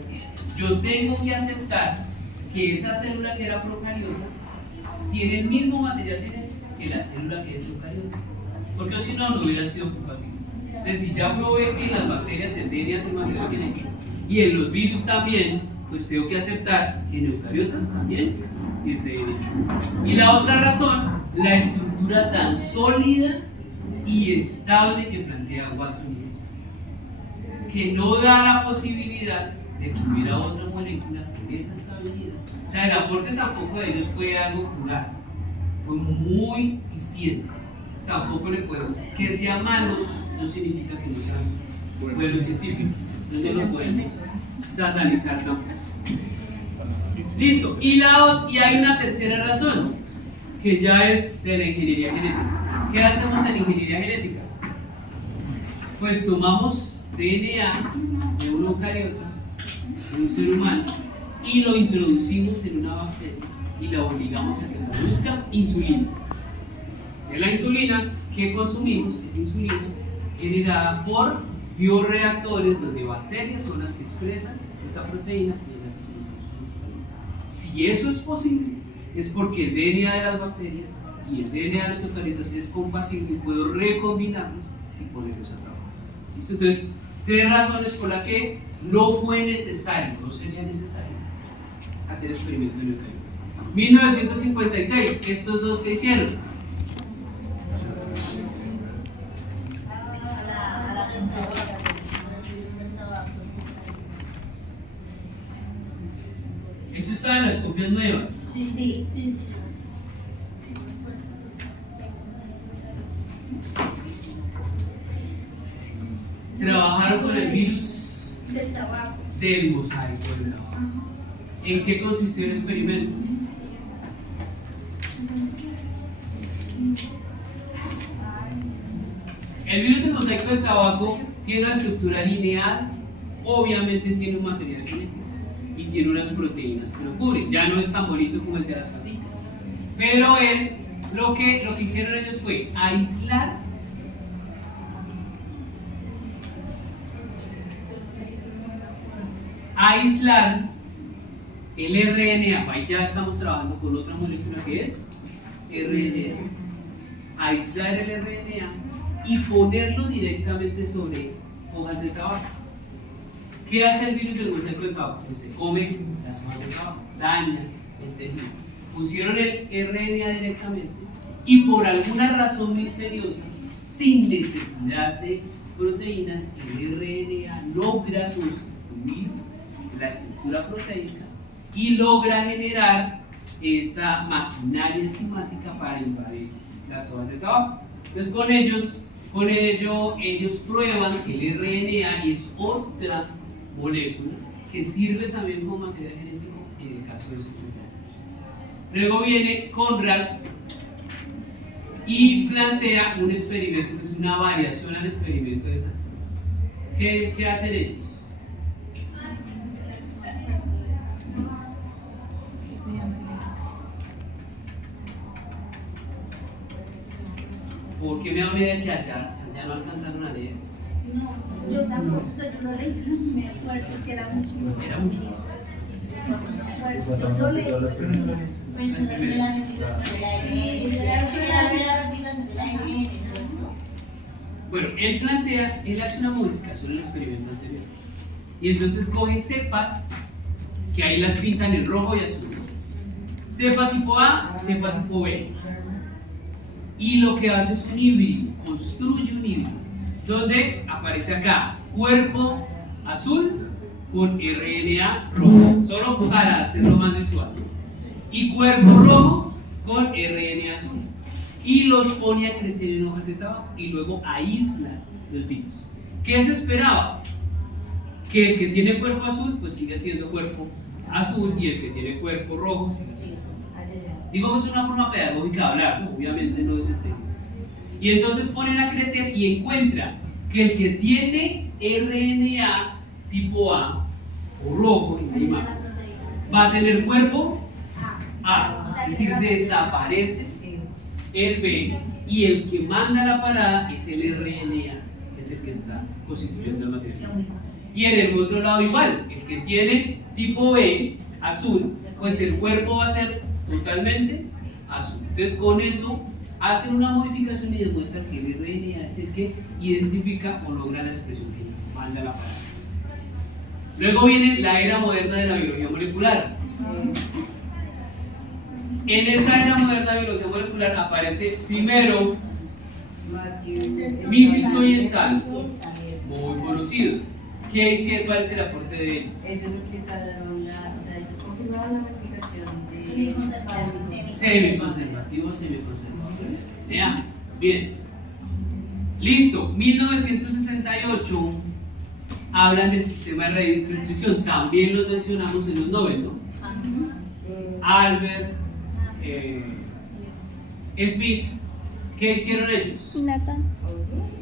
yo tengo que aceptar que esa célula que era procariota tiene el mismo material genético que la célula que es eucariota, porque si no, no hubieran sido compatibles. Entonces, si ya probé que en las bacterias el DNA es el material genético y en los virus también, pues tengo que aceptar que en eucariotas también es DNA. Y la otra razón, la estructura tan sólida y estable que plantea Watson, que no da la posibilidad de que hubiera otra molécula con esa estabilidad. O sea, el aporte tampoco de ellos fue algo fugaz, fue muy eficiente. Tampoco le puedo. Que sean malos no significa que no sean buenos científicos. Entonces no lo podemos satanizar tampoco. Listo. Y hay una tercera razón, que ya es de la ingeniería genética. ¿Qué hacemos en ingeniería genética? Pues tomamos DNA de un eucariota, de un ser humano, y lo introducimos en una bacteria y la obligamos a que produzca insulina. De la insulina que consumimos es insulina generada por bioreactores donde bacterias son las que expresan esa proteína y la que utilizamos. Si eso es posible, es porque el DNA de las bacterias y el DNA de los eucariotas es compatible y puedo recombinarlos y ponerlos a trabajar. ¿Listo? Entonces, 3 razones por las que no fue necesario, no sería necesario hacer experimentos en eucariotas. 1956, estos dos que hicieron. Eso está en las copias nuevas. Sí. Trabajaron con el virus Del tabaco. del mosaico del tabaco. ¿En qué consistió el experimento? El virus del mosaico del tabaco tiene una estructura lineal, obviamente tiene un material genético y tiene unas proteínas que lo cubren. Ya no es tan bonito como el de las patitas, pero lo que hicieron ellos fue aislar el RNA. Ahí ya estamos trabajando con otra molécula que es RNA. Aislar el RNA y ponerlo directamente sobre hojas de tabaco. ¿Qué hace el virus del mosaico de tabaco? Pues se come las hojas de tabaco, daña el tejido. Pusieron el RNA directamente y por alguna razón misteriosa, sin necesidad de proteínas, el RNA logra constituir la estructura proteica y logra generar esa maquinaria enzimática para invadir las hojas de tabaco. Entonces con ello ellos prueban que el RNA es otra molécula que sirve también como material genético en el caso de estos hongos. Luego viene Conrad y plantea un experimento, que es una variación al experimento de Sandler. ¿Qué hacen ellos? ¿Por qué me da una idea que allá ya no alcanzaron a leer? No, yo tampoco, o sea, yo lo leí, me acuerdo que era mucho. Era mucho. Yo lo leí. Bueno, él hace una modificación en el experimento anterior. Y entonces coge cepas, que ahí las pintan en rojo y azul. Cepa tipo A, cepa tipo B. Y lo que hace es un híbrido, construye un híbrido, donde aparece acá cuerpo azul con RNA rojo, solo para hacerlo más visual, ¿no? Y cuerpo rojo con RNA azul. Y los pone a crecer en hojas de tabaco y luego aísla el virus. ¿Qué se esperaba? Que el que tiene cuerpo azul pues sigue siendo cuerpo azul y el que tiene cuerpo rojo sigue siendo. Digo que es una forma pedagógica de hablar, ¿no? Obviamente no es el tema. Y entonces ponen a crecer y encuentran que el que tiene RNA tipo A o rojo en la imagen va a tener cuerpo A, es decir, desaparece el B y el que manda la parada es el RNA, es el que está constituyendo el material. Y en el otro lado igual, el que tiene tipo B, azul, pues el cuerpo va a ser totalmente azul. Entonces con eso hacen una modificación y demuestran que el RNA es el que identifica o logra la expresión genética, manda la parada. Luego viene la era moderna de la biología molecular. En esa era moderna de biología molecular aparece primero Michelson y Stahl, muy conocidos. ¿Qué hicieron? ¿Cuál es el aporte de ellos? Ellos replicaron ellos confirmaron la replicación semiconservativos. Ya, bien. Listo, 1968 hablan del sistema de restricción, también los mencionamos en los 90, ¿no? Albert, Smith, ¿qué hicieron ellos? Nathan.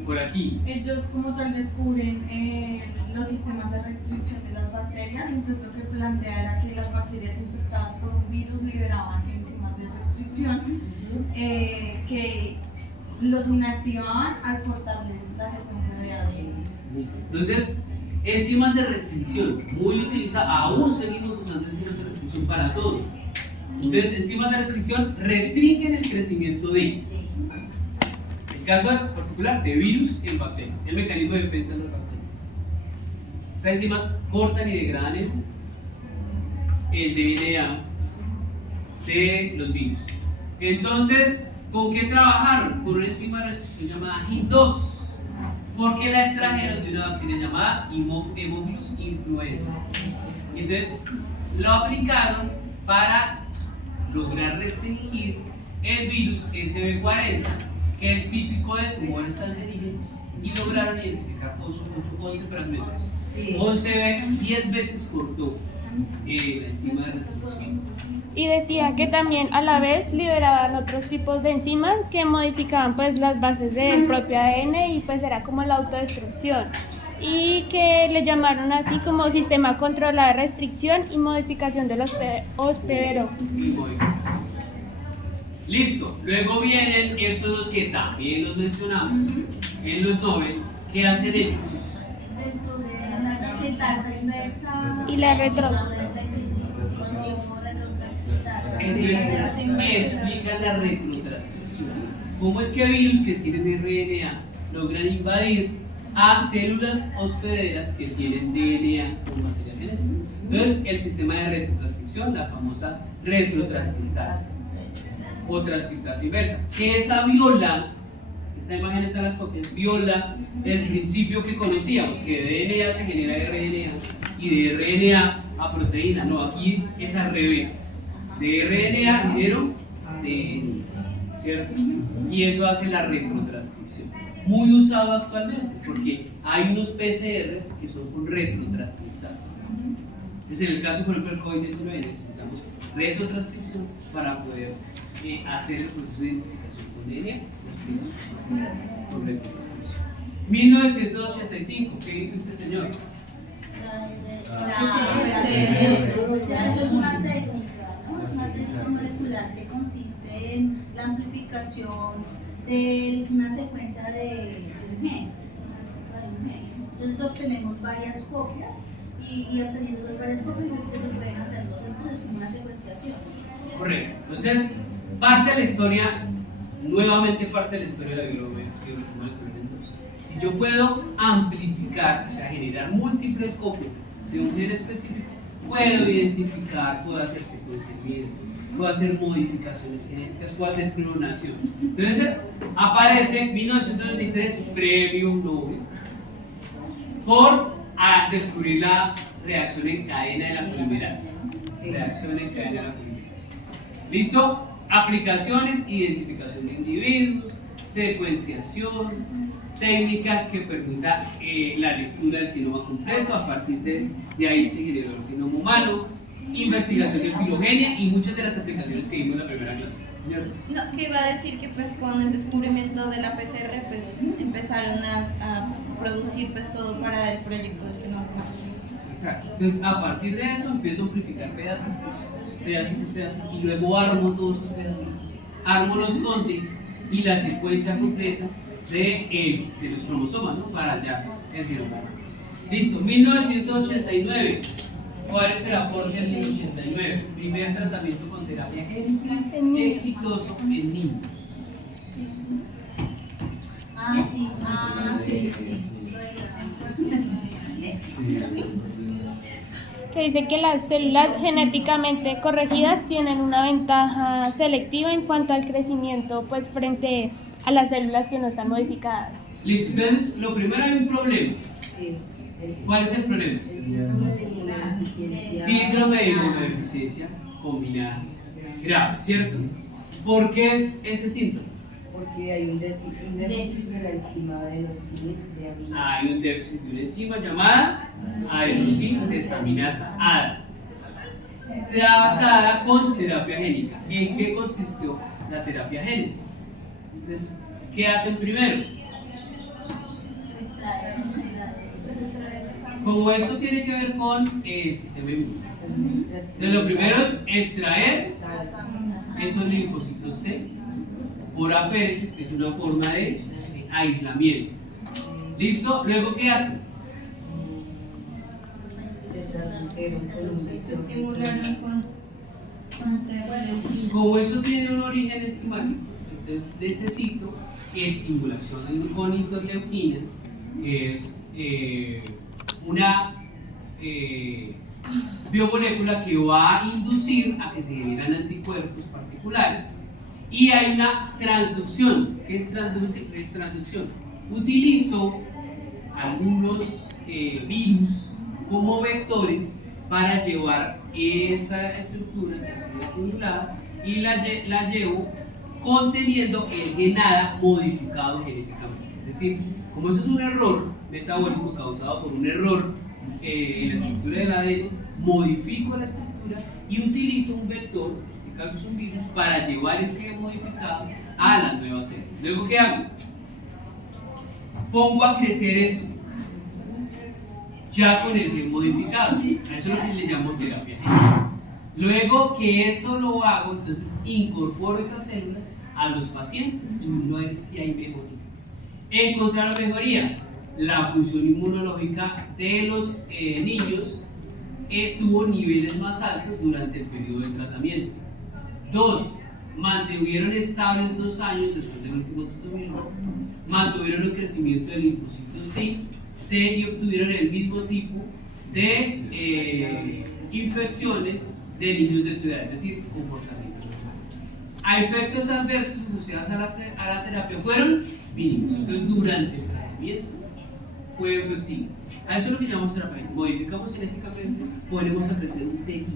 Por aquí. Ellos como tal descubren los sistemas de restricción de las bacterias, entonces lo que plantea era que las bacterias infectadas por un virus liberaban enzimas de restricción que los inactivaban al cortarles la secuencia de ADN. Entonces, enzimas de restricción, muy utilizadas, aún seguimos usando enzimas de restricción para todo. Entonces, enzimas de restricción restringen el crecimiento de, el caso particular de virus en bacterias, el mecanismo de defensa de las bacterias. Esas enzimas cortan y degradan el DNA de los virus. Entonces, ¿con qué trabajaron? Con una enzima de restricción llamada HIT2. Porque la extrajeron de una bacteria llamada Haemophilus influenza. Y entonces lo aplicaron para lograr restringir el virus SB40, que es típico de tumores cancerígenos, y lograron identificar 11 fragmentos. 10 veces cortó la enzima de restricción. Y decía que también a la vez liberaban otros tipos de enzimas que modificaban pues las bases del propio ADN y pues era como la autodestrucción, y que le llamaron así como sistema controlado de restricción y modificación de los hospedero. Listo, luego vienen esos dos que también los mencionamos en los Nobel. ¿Qué hacen ellos? Y la retrotranscripción. Explica la retrotranscripción. ¿Cómo es que virus que tienen RNA logran invadir a células hospederas que tienen DNA como material genético. Entonces, el sistema de retrotranscripción, la famosa retrotranscriptasa o transcriptasa inversa, que esa viola, esta imagen está en las copias, viola el principio que conocíamos, que de DNA se genera RNA y de RNA a proteína. No, aquí es al revés. De RNA genero DNA, ¿cierto? Y eso hace la retrotranscripción. Muy usado actualmente, porque hay unos PCR que son con retrotranscriptasa. Entonces, en el caso, por ejemplo, del COVID-19, necesitamos retrotranscripción para poder hacer el proceso de identificación con DNA. Con retrotranscripción. 1985, ¿qué hizo este señor? Eso es una técnica, ¿no? Es una técnica molecular que consiste en la amplificación de una secuencia de gen. Entonces obtenemos varias copias y obteniendo esas varias copias es que se pueden hacer los estudios como una secuenciación. Correcto. Entonces, parte de la historia, nuevamente parte de la historia de la biología molecular en dos. Si yo puedo amplificar, o sea, generar múltiples copias de un gen específico, puedo identificar, puedo hacer secuenciamiento, puedo hacer modificaciones genéticas, puedo hacer clonación. Entonces, aparece en 1993 premio Nobel por descubrir la reacción en cadena de la polimerasa. Reacción en cadena de la polimerasa. ¿Listo? Aplicaciones, identificación de individuos, secuenciación, técnicas que permitan la lectura del genoma completo. A partir de ahí se generó el genoma humano, investigación de filogenia y muchas de las aplicaciones que vimos en la primera clase. No, que iba a decir que pues con el descubrimiento de la PCR pues empezaron a producir pues todo para el proyecto del genoma humano. Exacto. Entonces a partir de eso empiezo a amplificar pedacitos, y luego armo todos esos pedacitos, armo los códigos y la secuencia completa de los cromosomas, ¿no? Para ya el genoma. Listo, 1989. ¿Cuál es el aporte del 1989? Primer tratamiento con terapia génica exitoso en niños. Que dice que las células genéticamente corregidas tienen una ventaja selectiva en cuanto al crecimiento, pues frente a las células que no están modificadas. Listo, entonces lo primero hay un problema. ¿Cuál es el problema? Síndrome de inmunodeficiencia combinada grave, ¿cierto? ¿Por qué es ese síndrome? Porque hay un déficit de la enzima adenosina de aminasa. Hay un déficit de una enzima llamada adenosina desaminasa ADA, tratada con terapia génica. ¿En qué consistió la terapia génica? Entonces, ¿qué hacen primero? Como eso tiene que ver con el sistema inmune. Entonces, lo primero es extraer esos linfocitos T por aféresis, que es una forma de aislamiento. ¿Listo? Luego, ¿qué hacen? Se estimularon con Como eso tiene un origen enzimático, entonces necesito estimulación con interleuquina, que es una biomolécula que va a inducir a que se generan anticuerpos particulares. Y hay una transducción. ¿Qué es transducción? Utilizo algunos virus como vectores para llevar esa estructura que ha sido estimulada y la llevo conteniendo el gen ADA modificado genéticamente. Es decir, como eso es un error metabólico causado por un error en la estructura del ADN, modifico la estructura y utilizo un vector, en este caso es un virus, para llevar ese gen modificado a las nuevas células. Luego, ¿qué hago? Pongo a crecer eso, ya con el gen modificado. A eso es lo que le llamo terapia génica. Luego que eso lo hago, entonces incorporo esas células a los pacientes y no ver si hay mejoría. Encontrar la mejoría. La función inmunológica de los niños tuvo niveles más altos durante el periodo de tratamiento. 2. Mantuvieron estables 2 años después del último tratamiento. mantuvieron el crecimiento del linfocitos T y obtuvieron el mismo tipo de infecciones de niños de su edad, es decir, comportamiento normal. A efectos adversos asociados a la terapia fueron mínimos, entonces durante el tratamiento fue efectivo. A eso es lo que llamamos terapia. Modificamos genéticamente, ponemos a crecer un tejido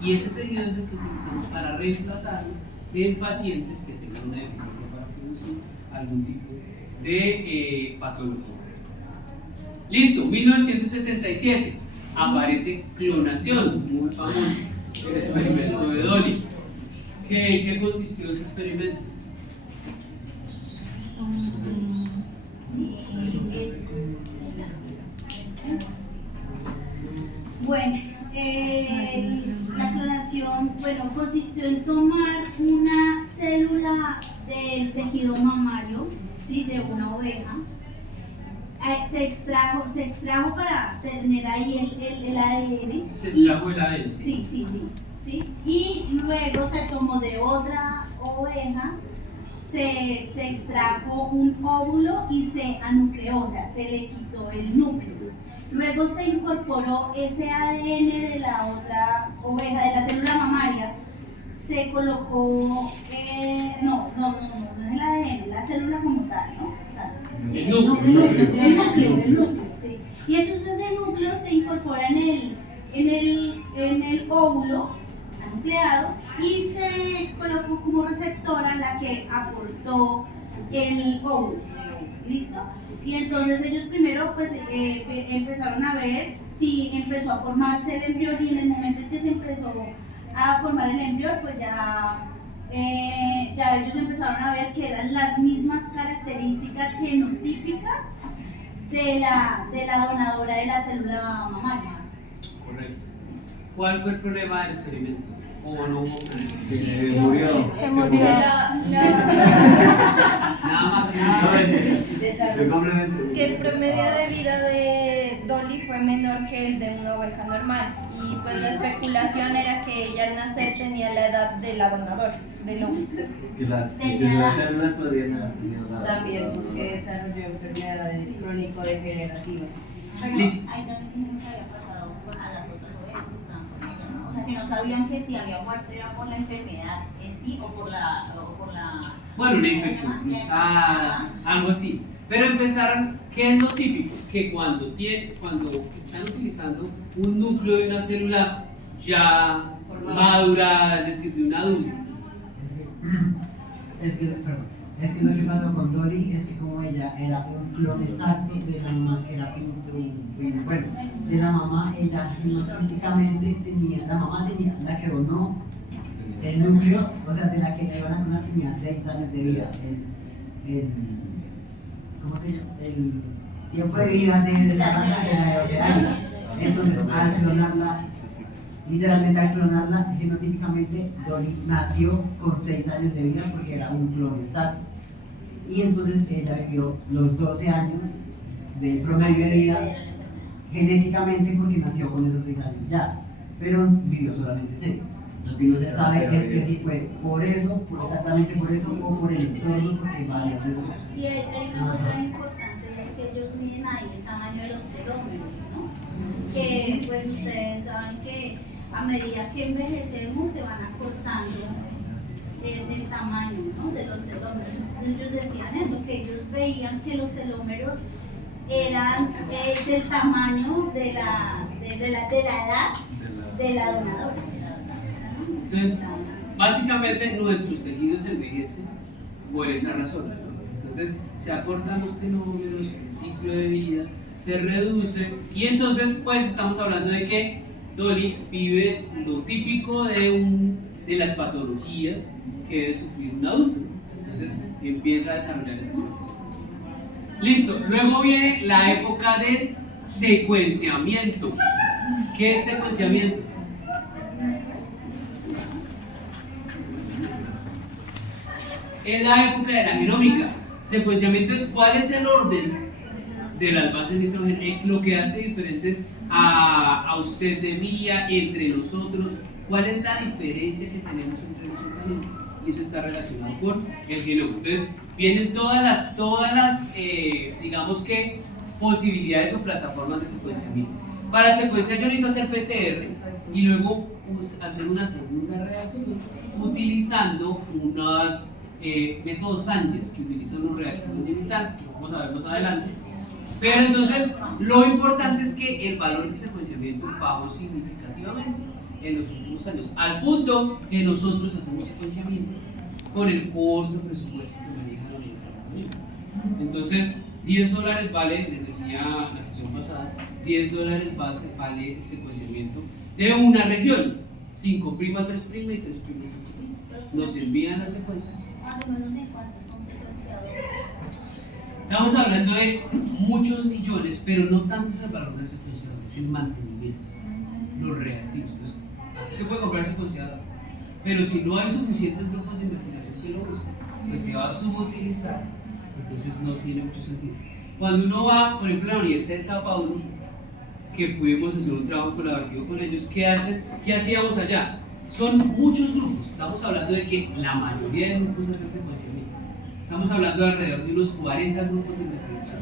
y ese tejido es el que utilizamos para reemplazarlo en pacientes que tengan una deficiencia para producir algún tipo de patología. Listo, 1977 aparece clonación, muy famoso, el experimento de Dolly. ¿Qué consistió ese experimento? Bueno, la clonación, consistió en tomar una célula del tejido mamario, ¿sí?, de una oveja. Se extrajo para tener ahí el ADN. Se extrajo el ADN. Sí. Y luego se tomó de otra oveja, se extrajo un óvulo y se anucleó, o sea, se le quitó el núcleo. Luego se incorporó ese ADN de la otra oveja, de la célula mamaria, se colocó, no es el ADN, la célula como tal, ¿no? O sea, el núcleo, sí. Y entonces ese núcleo se incorpora en el óvulo nucleado y se colocó como receptora la que aportó el óvulo. ¿Listo? Y entonces ellos primero pues empezaron a ver si empezó a formarse el embrión, y en el momento en que se empezó a formar el embrión pues ya ellos empezaron a ver que eran las mismas características genotípicas de la donadora de la célula mamaria. Correcto. ¿Cuál fue el problema del experimento? ¿O no hubo problema? Murió. Se murió. Nada más. Que el promedio de vida de Dolly fue menor que el de una oveja normal, y pues la especulación era que ella al nacer tenía la edad de la donadora, del óvulo. Y las células podrían haber tenido nada. También porque desarrolló enfermedades crónico-degenerativas. Listo. Ahí también nunca había pasado a las otras ovejas que estaban con ella, ¿no? O sea, que no sabían que si había muerto era por la enfermedad en sí o por la bueno, una infección cruzada, algo así. Pero empezaron, ¿qué es lo típico? Que cuando están utilizando un núcleo de una célula ya madurada, es decir, de un adulto. Es que lo que pasó con Dolly es que como ella era un clon exacto de la mamá, que era bueno, de la mamá, ella físicamente tenía, la que donó el núcleo, o sea, de la que le iban a donar tenía 6 años de vida. ¿Cómo se llama? El tiempo de vida de esa raza era de 12 años. Entonces, al clonarla, literalmente genotípicamente, Dolly nació con 6 años de vida porque era un clon exacto. Y entonces ella vivió los 12 años del promedio de vida genéticamente porque nació con esos 6 años ya, pero vivió solamente 6. Lo que no se sabe es que si fue exactamente por eso, o por el entorno, porque varias de esos. Y hay una cosa importante, es que ellos miden ahí el tamaño de los telómeros, ¿no? Que pues ustedes saben que a medida que envejecemos se van acortando el tamaño, ¿no?, de los telómeros. Entonces ellos decían eso, que ellos veían que los telómeros eran del tamaño de la edad de la donadora. Entonces, básicamente nuestros tejidos se envejecen por esa razón, ¿no? Entonces, se acortan los telómeros, el ciclo de vida se reduce, y entonces, pues, estamos hablando de que Dolly vive lo típico de las patologías que debe sufrir un adulto. Entonces, empieza a desarrollar eso. Listo, luego viene la época del secuenciamiento. ¿Qué es secuenciamiento? Es la época de la genómica. Secuenciamiento es cuál es el orden de las bases de nitrógeno, es lo que hace diferente a usted de mí, entre nosotros, cuál es la diferencia que tenemos entre los organismos, y eso está relacionado con el genoma. Entonces, vienen todas las digamos que, posibilidades o plataformas de secuenciamiento. Para secuenciar yo necesito hacer PCR y luego hacer una segunda reacción utilizando unos métodos Sanger que utilizan unos reactores digitales, que vamos a ver más adelante. Pero entonces, lo importante es que el valor de secuenciamiento bajó significativamente en los últimos años, al punto que nosotros hacemos secuenciamiento con el corto presupuesto que maneja la Universidad. Entonces, $10 vale, les decía la sesión pasada, $10 vale el secuenciamiento de una región, 5', 3' y 3'. Nos envían la secuencia. Más o menos en cuántos son secuenciadores. Estamos hablando de muchos millones, pero no tanto es el valor del secuenciador, es el mantenimiento, los reactivos. Entonces, aquí se puede comprar secuenciador, pero si no hay suficientes grupos de investigación que lo usen, pues se va a subutilizar, entonces no tiene mucho sentido. Cuando uno va, por ejemplo, a la Universidad de Sao Paulo, que pudimos hacer un trabajo colaborativo con ellos, ¿qué hacíamos allá? Son muchos grupos, estamos hablando de que la mayoría de grupos hacen secuenciamiento. Estamos hablando de alrededor de unos 40 grupos de investigación.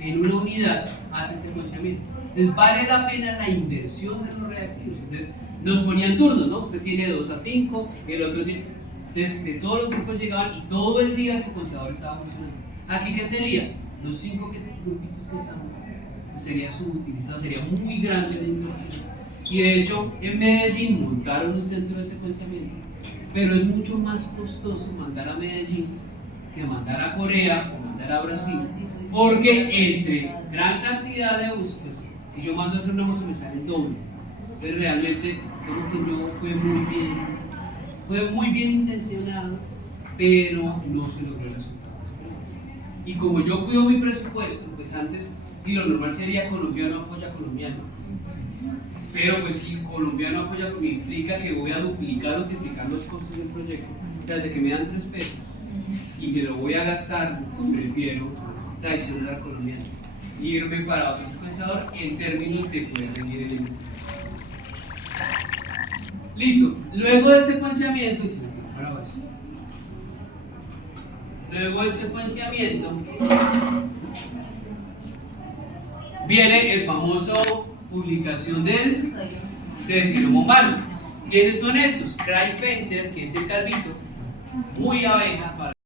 En una unidad hace secuenciamiento. Entonces vale la pena la inversión de los reactivos. Entonces nos ponían turnos, ¿no? Usted tiene 2 a 5, el otro tiene... Entonces de todos los grupos llegaban y todo el día el secuenciador estaba funcionando. ¿Aquí qué sería? Los 5 grupitos que estamos, pues sería subutilizado, sería muy grande la inversión. Y de hecho en Medellín montaron un centro de secuenciamiento, pero es mucho más costoso mandar a Medellín que mandar a Corea o mandar a Brasil, porque entre gran cantidad de uso, pues si yo mando a hacer una muestra me sale el doble. Entonces realmente creo que no fue muy bien intencionado, pero no se logró el resultado. Y como yo cuido mi presupuesto, pues antes, y lo normal sería colombiano apoya colombiano, pero pues si colombiano apoya me implica que voy a duplicar o triplicar los costos del proyecto, desde que me dan 3 pesos y me lo voy a gastar, entonces prefiero traicionar al colombiano y irme para otro secuenciador en términos de poder rendir el investigación. Listo, luego del secuenciamiento, viene el famoso publicación del genoma humano. ¿Quiénes son estos? Craig Painter, que es el calvito, muy abeja para